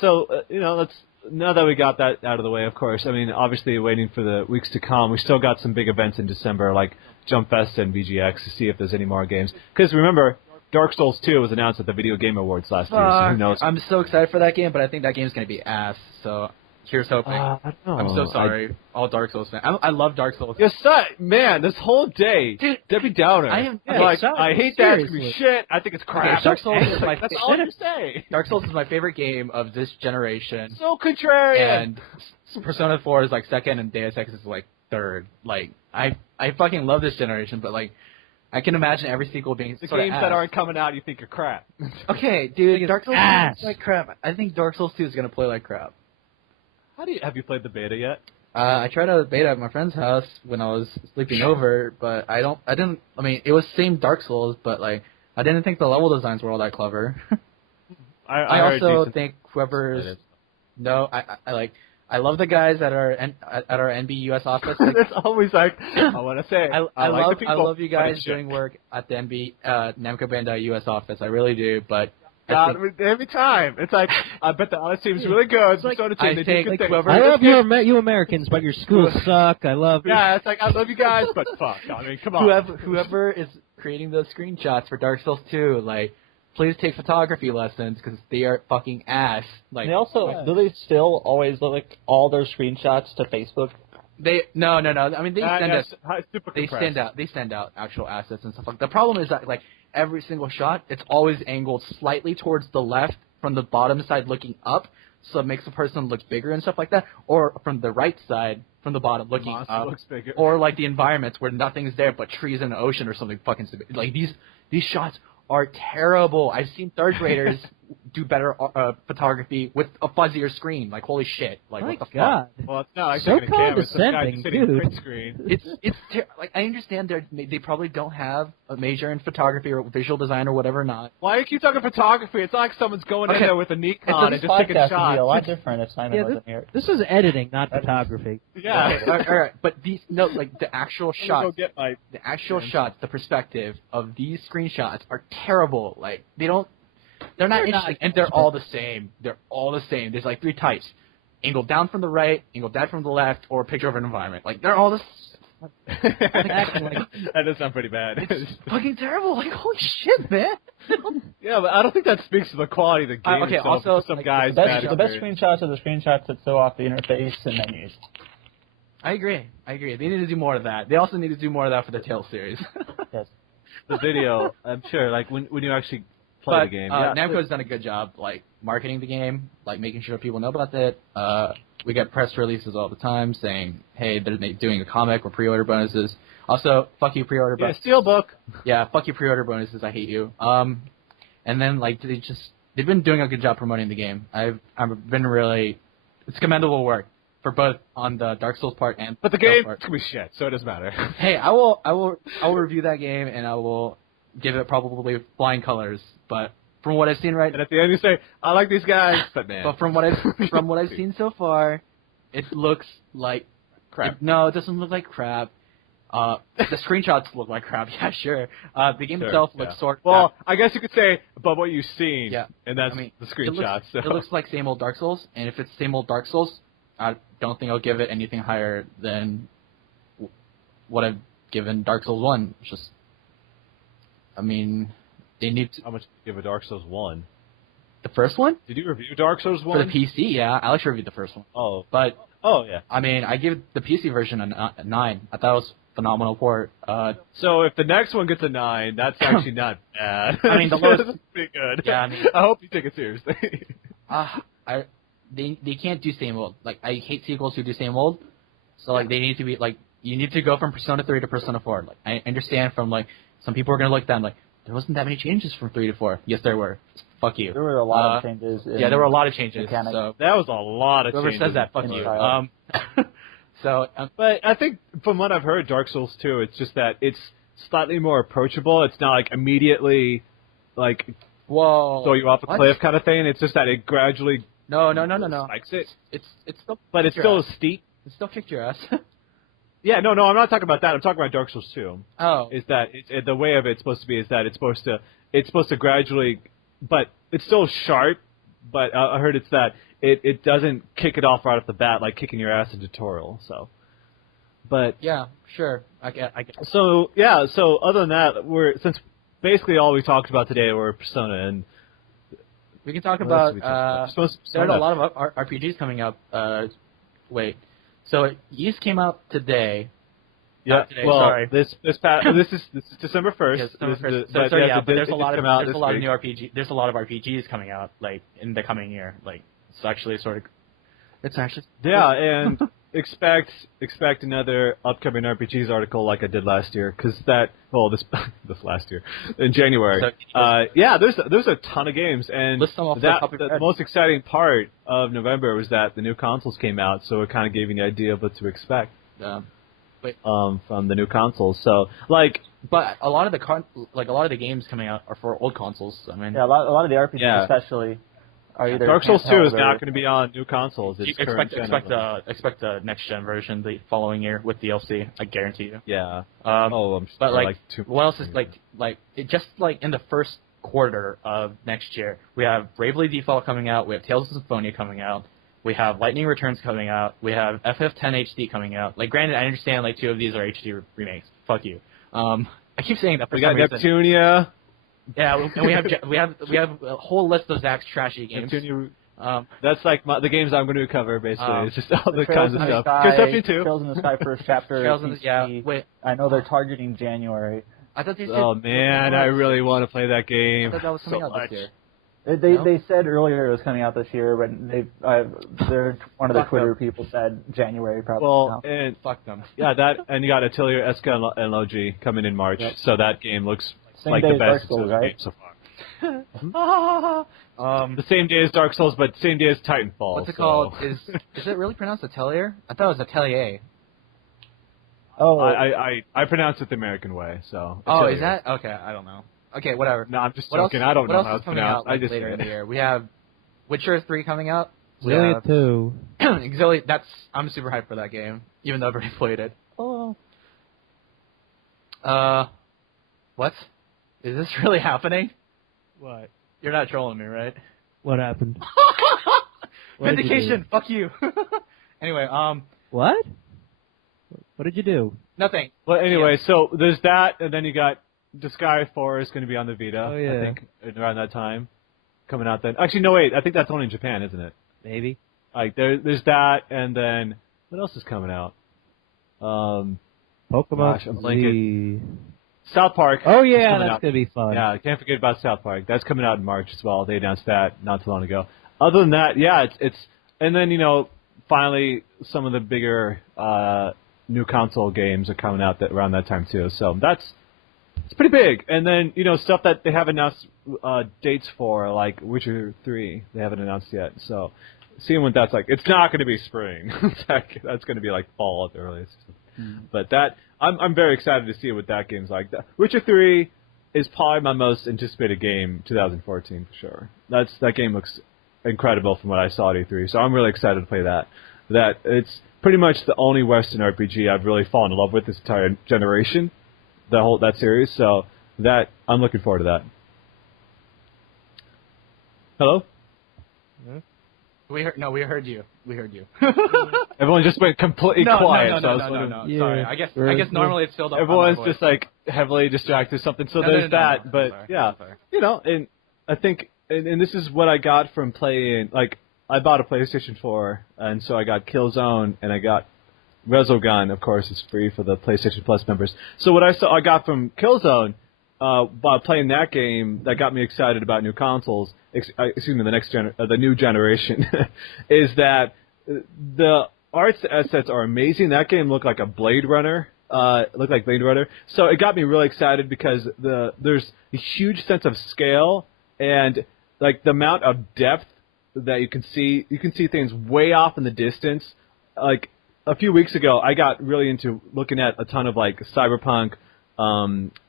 So let's now that we got that out of the way, of course. I mean, obviously, waiting for the weeks to come, we still got some big events in December, like Jump Fest and VGX, to see if there's any more games. Because remember, Dark Souls 2 was announced at the Video Game Awards last year, so who knows? I'm so excited for that game, but I think that game's gonna be ass. So here's hoping. I don't know. I'm so sorry, all Dark Souls fans. I love Dark Souls. Yes, man, this whole day, Dude, Debbie Downer. I am- I'm like, okay, I hate that. It's gonna be seriously. shit. I think it's crap. Dark Souls is my That's all you say. Dark Souls is my favorite game of this generation, So contrarian. and Persona 4 is like second, and Deus Ex is like third. Like I fucking love this generation, but like I can imagine every sequel being the sort of games ass. that aren't coming out, you think are crap. Okay, dude, Dark Souls ass. is like crap. I think Dark Souls 2 is gonna play like crap. Have you played the beta yet? I tried a beta at my friend's house when I was sleeping over, but I mean, it was same Dark Souls, but like, I didn't think the level designs were all that clever. I heard also decent- think whoever's, I love the guys at our NBUS office. Like, It's always like, I want to say, I like the people, love you but guys it's shit. doing work at the Namco Bandai US office. I really do, but God, every time. It's like, I bet the Atlus team's really good. Like, so I they do think, good like, things. whoever- I love you Americans, but your schools suck. I love you. Yeah, it's like, I love you guys, but fuck. I mean, come on. whoever is creating those screenshots for Dark Souls 2, like, please take photography lessons because they are fucking ass. Like, They also do they still always look like all their screenshots to Facebook? No. I mean, Super they compressed. send out actual assets and stuff like. The problem is that like every single shot, it's always angled slightly towards the left from the bottom side looking up, so it makes the person look bigger and stuff like that, or from the right side from the bottom looking Monster up, looks bigger. or like the environments where nothing's there but trees and the ocean or something fucking stupid. Like these shots are terrible. I've seen third graders do better photography with a fuzzier screen. Like holy shit! Like My what the God. Well, it's not like So taking a camera. It's the guy condescending, just sitting in dude. print screen. fuck? It's like I understand they probably don't have a major in photography or visual design or whatever not. Why do you keep talking photography? It's not like someone's going in Okay. there with a Nikon and This just taking podcast would be a shots. lot different if Simon Yeah, wasn't here. This is editing, not photography. Yeah. all right, but these like the actual I'm gonna go shots. get my The actual shots, the perspective of these screenshots are terrible. Like they're not interesting, and they're all the same. They're all the same. There's like three types: angled down from the right, angled down from the left, or a picture of an environment. Like they're all the That does sound pretty bad. It's fucking terrible. Like, holy shit, man. Yeah, but I don't think that speaks to the quality of the game Okay, itself. also, Some like, guys The bad best experience. screenshots are the screenshots that show off the interface and menus. I agree. They need to do more of that. They also need to do more of that for the Tales series. Yes. The video, I'm sure, like when you actually play the game. Yeah. Namco's done a good job, like marketing the game, like making sure people know about it. We get press releases all the time saying, "Hey, they're doing a comic or pre-order bonuses." Also, fuck you pre-order Yeah, bonuses. Steelbook. Yeah, fuck you pre-order bonuses. I hate you. And then like they've been doing a good job promoting the game. I've been really, it's commendable work for both on the Dark Souls part and But the Tales game, part. it's gonna be shit, so it doesn't matter. Hey, I will review that game and I will give it probably flying colors. But from what I've seen And at the end you say, I like these guys, but man. but from what I've seen so far, it looks like crap. No, it doesn't look like crap. The screenshots look like crap. Yeah, sure. The game itself looks sort. Well, I guess you could say above what you've seen. Yeah. And that's I mean, the screenshots. It looks like same old Dark Souls, and if it's same old Dark Souls, I don't think I'll give it anything higher than what I've given Dark Souls 1. It's just, I mean, they need to, How much did you give a Dark Souls 1? the first one Did you review Dark Souls 1? for the PC. Yeah, Alex reviewed the first one, Oh. but Oh, yeah. I mean, I give the PC version a 9. I thought it was a phenomenal port. So if the next one gets a 9, that's actually not bad. I mean, the lowest- That's pretty good. Yeah, I mean- I hope you take it seriously. They can't do same old. Like, I hate sequels who do same old. So like they need to be like, you need to go from Persona 3 to Persona 4. Like, I understand from like some people are gonna look at them like there wasn't that many changes from 3 to 4. Yes, there were. Fuck you. There were a lot of changes. Yeah, there were a lot of changes. mechanics. So That was a lot of whoever changes. says that, fuck in you. style. But I think from what I've heard, Dark Souls 2, it's just that it's slightly more approachable. It's not like immediately like whoa, throw you off a what? cliff kind of thing. It's just that it gradually No. spikes it. It's still. But it's kicked still your ass. steep. It still kicked your ass. Yeah, no, I'm not talking about that. I'm talking about Dark Souls 2. Oh. Is that the way of it's supposed to be? Is that it's supposed to gradually, but it's still sharp. But I heard it's that it doesn't kick it off right off the bat like kicking your ass in tutorial. So, but Yeah, sure. I get. so yeah. So other than that, since basically all we talked about today were Persona and. We can talk What else about. did we talk about? There are a lot of RPGs coming up. Wait. So Ys came out today. Yeah. Not today, well, sorry. this is December 1st. Yes, December 1st. But But there's a lot of new new RPG. There's a lot of RPGs coming out like in the coming year. Like it's actually sort of. It's actually. Yeah, and expect another upcoming RPGs article like I did last year, because this last year in January. Yeah, there's a ton of games, and List them off the most exciting part of November was that the new consoles came out, so it kind of gave you an idea of what to expect from the new consoles. So but a lot of the games coming out are for old consoles. I mean, Yeah, a lot of the RPGs Yeah. especially are either Dark Souls 2 is handheld not or- going to be on new consoles. It's current gen only. expect the next gen version the following year with DLC. I guarantee you. Yeah. I'm but sure, like, 2 what else is like it just like in the first quarter of next year we have Bravely Default coming out, we have Tales of Symphonia coming out, we have Lightning Returns coming out, we have FF10 HD coming out. Like granted, I understand like 2 of these are HD remakes. Fuck you. I keep saying that for We some got reason. Neptunia. Yeah, and we have a whole list of Zack's trashy games. Neptunia. That's like the games I'm going to cover, basically. It's just all the Trails kinds of in the stuff. Sky, Perception 2. Trails in the Sky first chapter. Trails in the, yeah, PC. wait. I know they're targeting January. I thought they said. Oh, man, I really want to play that I game. thought that was coming so out much. this year. They said earlier it was coming out this year, but one of the Fuck Twitter them. people said January probably. Well, now. and Fuck them. yeah, that, and you got Atelier Eska and Logi coming in March, Yep. so that game looks Same like day the as Dark best Souls, of right? games so far. The same day as Dark Souls, but same day as Titanfall. What's it so. called? Is it really pronounced Atelier? I thought it was Atelier. Oh, I pronounce it the American way, so. Oh, Atelier. is that? Okay, I don't know. Okay, whatever. No, I'm just What else? joking. I don't what know else how is it's coming pronounced. out like, I just later say in it. the year? We have Witcher 3 coming out. We Really have too. Exili. I'm super hyped for that game, even though I've already played it. oh. What? Is this really happening? What? You're not trolling me, right? What happened? What did you Vindication. Fuck you. Anyway, What? What did you do? Nothing. Well, anyway, so there's that, and then you got Disgaea 4 is going to be on the Vita, Oh, yeah. I think, around that time, coming out then. Actually, no, wait, I think that's only in Japan, isn't it? Maybe. Like, there's that, and then, what else is coming out? Pokemon Gosh, I'm blanking. South Park. Oh, is yeah, coming that's out. going to be fun. Yeah, I can't forget about South Park. That's coming out in March as well. They announced that not too long ago. Other than that, yeah, it's and then, finally, some of the bigger new console games are coming out around that time, too. So it's pretty big. And then, stuff that they haven't announced dates for, like Witcher 3, they haven't announced yet. So seeing what that's like. It's not going to be spring. That's going to be like fall at the earliest. But I'm very excited to see what that game's like. Witcher 3 is probably my most anticipated game 2014 for sure. That game looks incredible from what I saw at E3, so I'm really excited to play that. That it's pretty much the only Western RPG I've really fallen in love with this entire generation, that series. So that I'm looking forward to that. Hello? We heard you. We heard you. Everyone just went completely quiet. No. Yeah. Sorry. I guess normally it's filled up. Everyone's just like heavily distracted or something. So there's that. No, but sorry. yeah, Sorry. and I think, and this is what I got from playing. Like I bought a PlayStation 4, and so I got Killzone, and I got Resogun. Of course, it's free for the PlayStation Plus members. So what I got from Killzone by playing that game that got me excited about new consoles. Excuse me, the new generation is that the arts assets are amazing. That game looked like a Blade Runner. So it got me really excited because there's a huge sense of scale and like the amount of depth that you can see. You can see things way off in the distance. Like a few weeks ago, I got really into looking at a ton of like cyberpunk.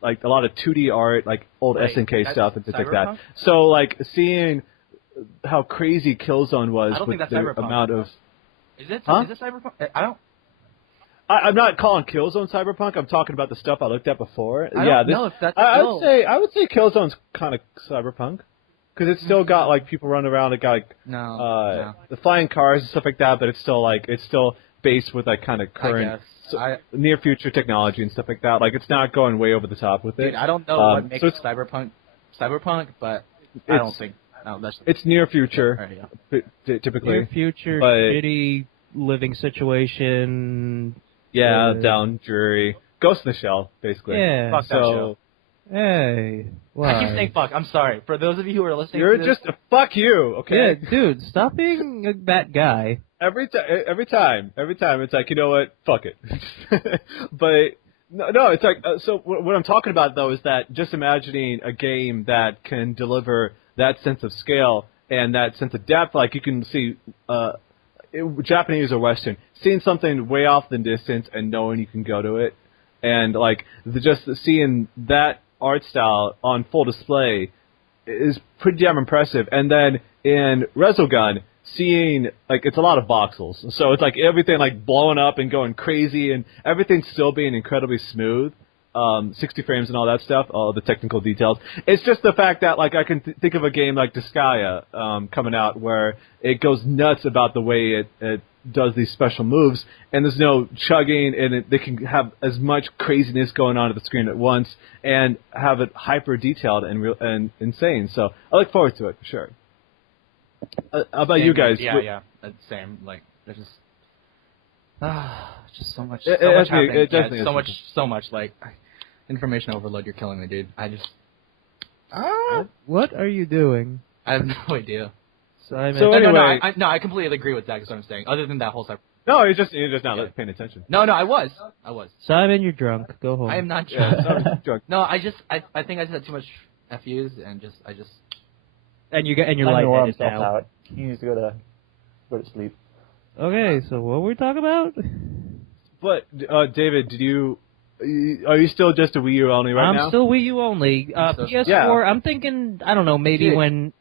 Like a lot of 2D art, like old SNK stuff and things like that. So like seeing how crazy Killzone was with the amount of. Is it cyberpunk? I'm not calling Killzone cyberpunk. I'm talking about the stuff I looked at before. I would say Killzone's kind of cyberpunk because it's still got like people running around. It got like the flying cars and stuff like that, but it's still based with like kind of current. Near future technology and stuff like that. Like it's not going way over the top with it. Dude, I don't know what makes cyberpunk, but I don't think. No, it's near future, right, typically. Near future, shitty living situation. Yeah, down, dreary. Ghost in the Shell, basically. Yeah. Fuck that show. Hey. Why? I keep saying fuck. I'm sorry. For those of you who are listening You're to this, just a fuck you, okay? Yeah, dude, stop being that guy. Every time, it's like, you know what? Fuck it. But no, it's like so. What I'm talking about though is that just imagining a game that can deliver that sense of scale and that sense of depth, like you can see, Japanese or Western, seeing something way off the distance and knowing you can go to it, and like just seeing that art style on full display is pretty damn impressive. And then in Resogun, seeing like it's a lot of voxels, so it's like everything like blowing up and going crazy, and everything still being incredibly smooth, 60 frames and all that stuff, all the technical details. It's just the fact that like I can think of a game like Disgaea coming out where it goes nuts about the way it does these special moves, and there's no chugging, and they can have as much craziness going on at the screen at once and have it hyper detailed and insane. So I look forward to it for sure. How about you guys? Yeah, same. Like there's just so much happening. So much like information overload. You're killing me, dude. I just What are you doing? I have no idea. Simon. So anyway, I completely agree with Zack. Is what I'm saying. Other than that whole stuff. No, you're just not paying attention. No, I was. Simon, you're drunk. Go home. I am not drunk. Yeah, drunk. No, I think I just had too much FUs and I just. And you're Wore lightheaded himself now. out. He needs to go to sleep. Okay, so what were we talking about? But David, are you still just a Wii U only right now? I'm still Wii U only. PS4. Yeah. I'm thinking. I don't know. Maybe when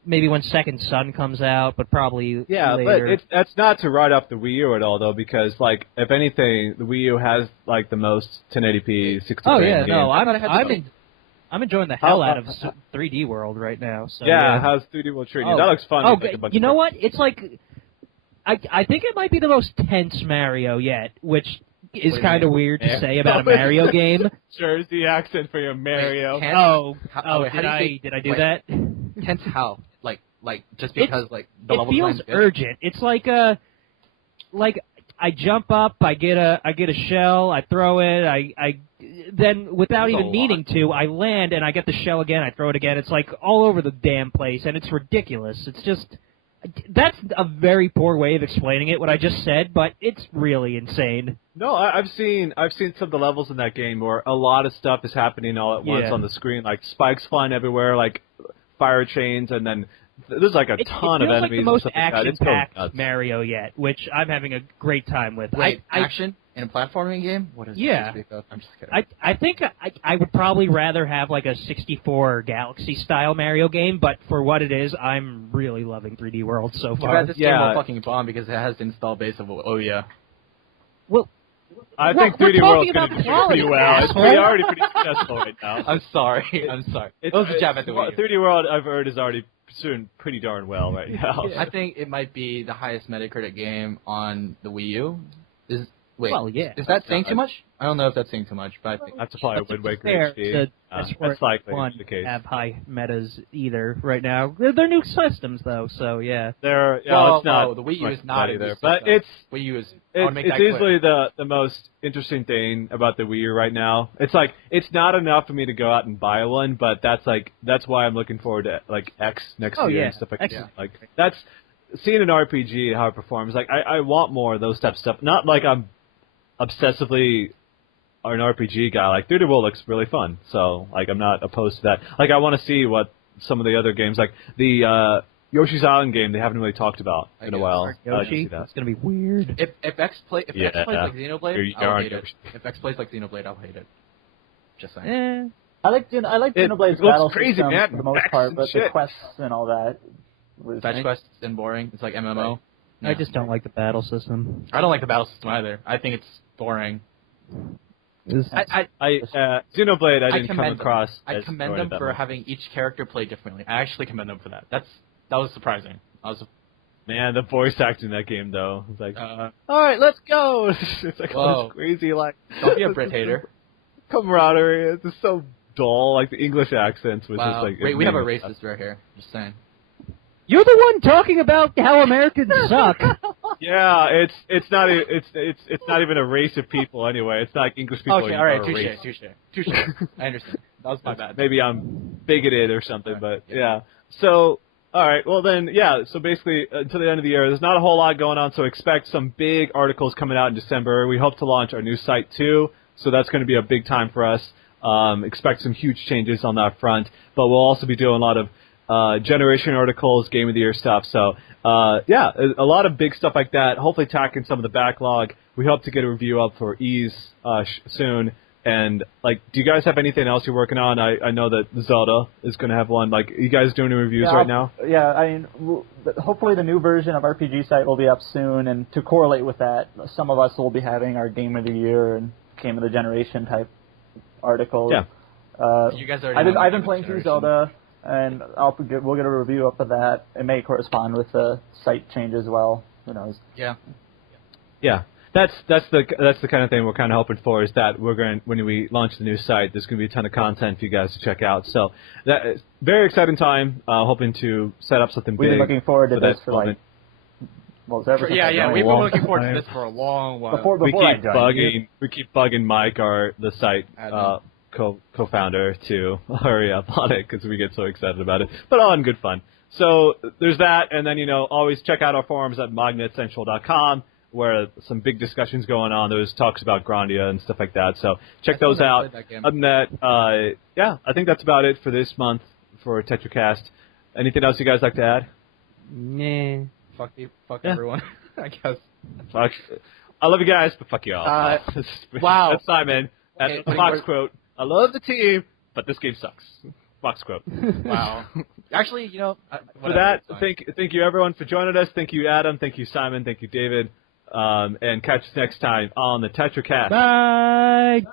Second Son comes out, but probably later. But that's not to write off the Wii U at all, though, because like if anything, the Wii U has like the most 1080p 60 Oh frame yeah, games. no, I'm enjoying the hell out of 3D World right now. So, yeah. How's 3D World treating you? That looks fun. You know what? It's like I think it might be the most tense Mario yet, which is What do you kind of mean? weird to Yeah. say about a Mario game. Jersey accent for your Mario. Wait, wait, how do you Did I do wait, that? Kent how? Like just because the It level feels design's good? urgent. It's like I jump up, I get a shell, I throw it, I then without That's a even meaning lot. to, I land and I get the shell again, I throw it again. It's like all over the damn place, and it's ridiculous. It's just that's a very poor way of explaining it, what I just said, but it's really insane. No, I've seen some of the levels in that game where a lot of stuff is happening all at once Yeah. on the screen, like spikes flying everywhere, like fire chains, and then there's like a ton of It feels enemies. like the and most stuff like that. It's going action-packed nuts. Mario yet, which I'm having a great time with. Wait, I action in a platforming game? What is Yeah. this? I'm just kidding. I think I would probably rather have like a 64 Galaxy style Mario game, but for what it is, I'm really loving 3D World so Too far. bad this game Yeah. will fucking bomb because it has the install base of yeah. Well, I Well, think we're 3D World's talking going about to do quality, pretty well. It's asshole. already pretty successful right now. I'm sorry. I'm sorry. It was a jab at the Wii U. 3D World, I've heard, is already doing pretty darn well right now. I think it might be the highest Metacritic game on the Wii U. Well, yeah. Is that saying too much? I don't know if that's saying too much, but I think That's probably Wind Waker fair, HD. That's likely one the case. have high metas either right now. They're new systems though, so yeah. It's not. the Wii U much is not either, either, but it's Wii U is. I wanna make it's that clear. easily the most interesting thing about the Wii U right now. It's like it's not enough for me to go out and buy one, but that's why I'm looking forward to like X next year yeah. and stuff like X- that. Like that's seeing an RPG how it performs. Like I want more of those type of stuff. Not like I'm obsessively an RPG guy. Like 3D World looks really fun, so like I'm not opposed to that. Like I want to see what some of the other games, like the Yoshi's Island game, they haven't really talked about in a while. I'd like to Yoshi, see that. it's gonna be weird. If X plays like Yeah. Xenoblade, You're I'll on hate it. Yoshi. If X plays like Xenoblade, I'll hate it. Just saying. I like Xenoblade's looks battle crazy, system man. for the most Mechs part, and but the shit. quests and all that was Fetch quests and boring. It's like MMO. I just don't like the battle system. I don't like the battle system either. I think it's boring. Xenoblade I didn't come commend them. across. I as commend enjoying them it for that much. having each character play differently. I actually commend them for that. That was surprising. Man, the voice acting in that game though, it's like, Uh, all right, let's go. It's like all Whoa. this crazy like. don't be a Brit hater. Camaraderie. It's just so dull. Like the English accents was Wow. just like. Wait, we have a racist right here. Just saying. You're the one talking about how Americans suck. Yeah, it's not not even a race of people anyway. It's not like English people. Okay, are all right, a race. touche. I understand. That was my bad. Maybe I'm bigoted or something, Right, but yeah. So, all right, well then, yeah. So basically, until the end of the year, there's not a whole lot going on. So expect some big articles coming out in December. We hope to launch our new site too. So that's going to be a big time for us. Expect some huge changes on that front. But we'll also be doing a lot of generation articles, game of the year stuff. So yeah, a lot of big stuff like that. Hopefully tackling some of the backlog. We hope to get a review up for Ease soon. And like, do you guys have anything else you're working on? I know that Zelda is going to have one. Like, are you guys doing any reviews right now? Yeah, I mean, hopefully the new version of RPG site will be up soon, and to correlate with that, some of us will be having our Game of the Year and Game of the Generation type articles. Yeah. You guys already I've been playing through Zelda, and we'll get a review up of that. It may correspond with the site change as well. Who knows? Yeah. Yeah. That's the kind of thing we're kind of hoping for, is that when we launch the new site, there's going to be a ton of content for you guys to check out. So that is very exciting time. Hoping to set up something We've big. been looking forward to for this that for like, moment. well, ever since I joined. We've been looking forward to this for a long while. Before we I keep joined. we keep bugging Mike, the site co-founder, to hurry up on it because we get so excited about it. But all in good fun. So there's that, and then always check out our forums at magnetcentral.com, where some big discussions going on. There's talks about Grandia and stuff like that. So check those out. Other than that, yeah, I think that's about it for this month for TetraCast. Anything else you guys like to add? Nah. Fuck everyone. I guess. Fuck. I love you guys, but fuck you all. Wow. That's Simon. That's Okay, the Fox quote. I love the team, but this game sucks. Fox quote. Wow. Actually, For that, thank you everyone for joining us. Thank you, Adam. Thank you, Simon. Thank you, David. And catch us next time on the TetraCast. Bye.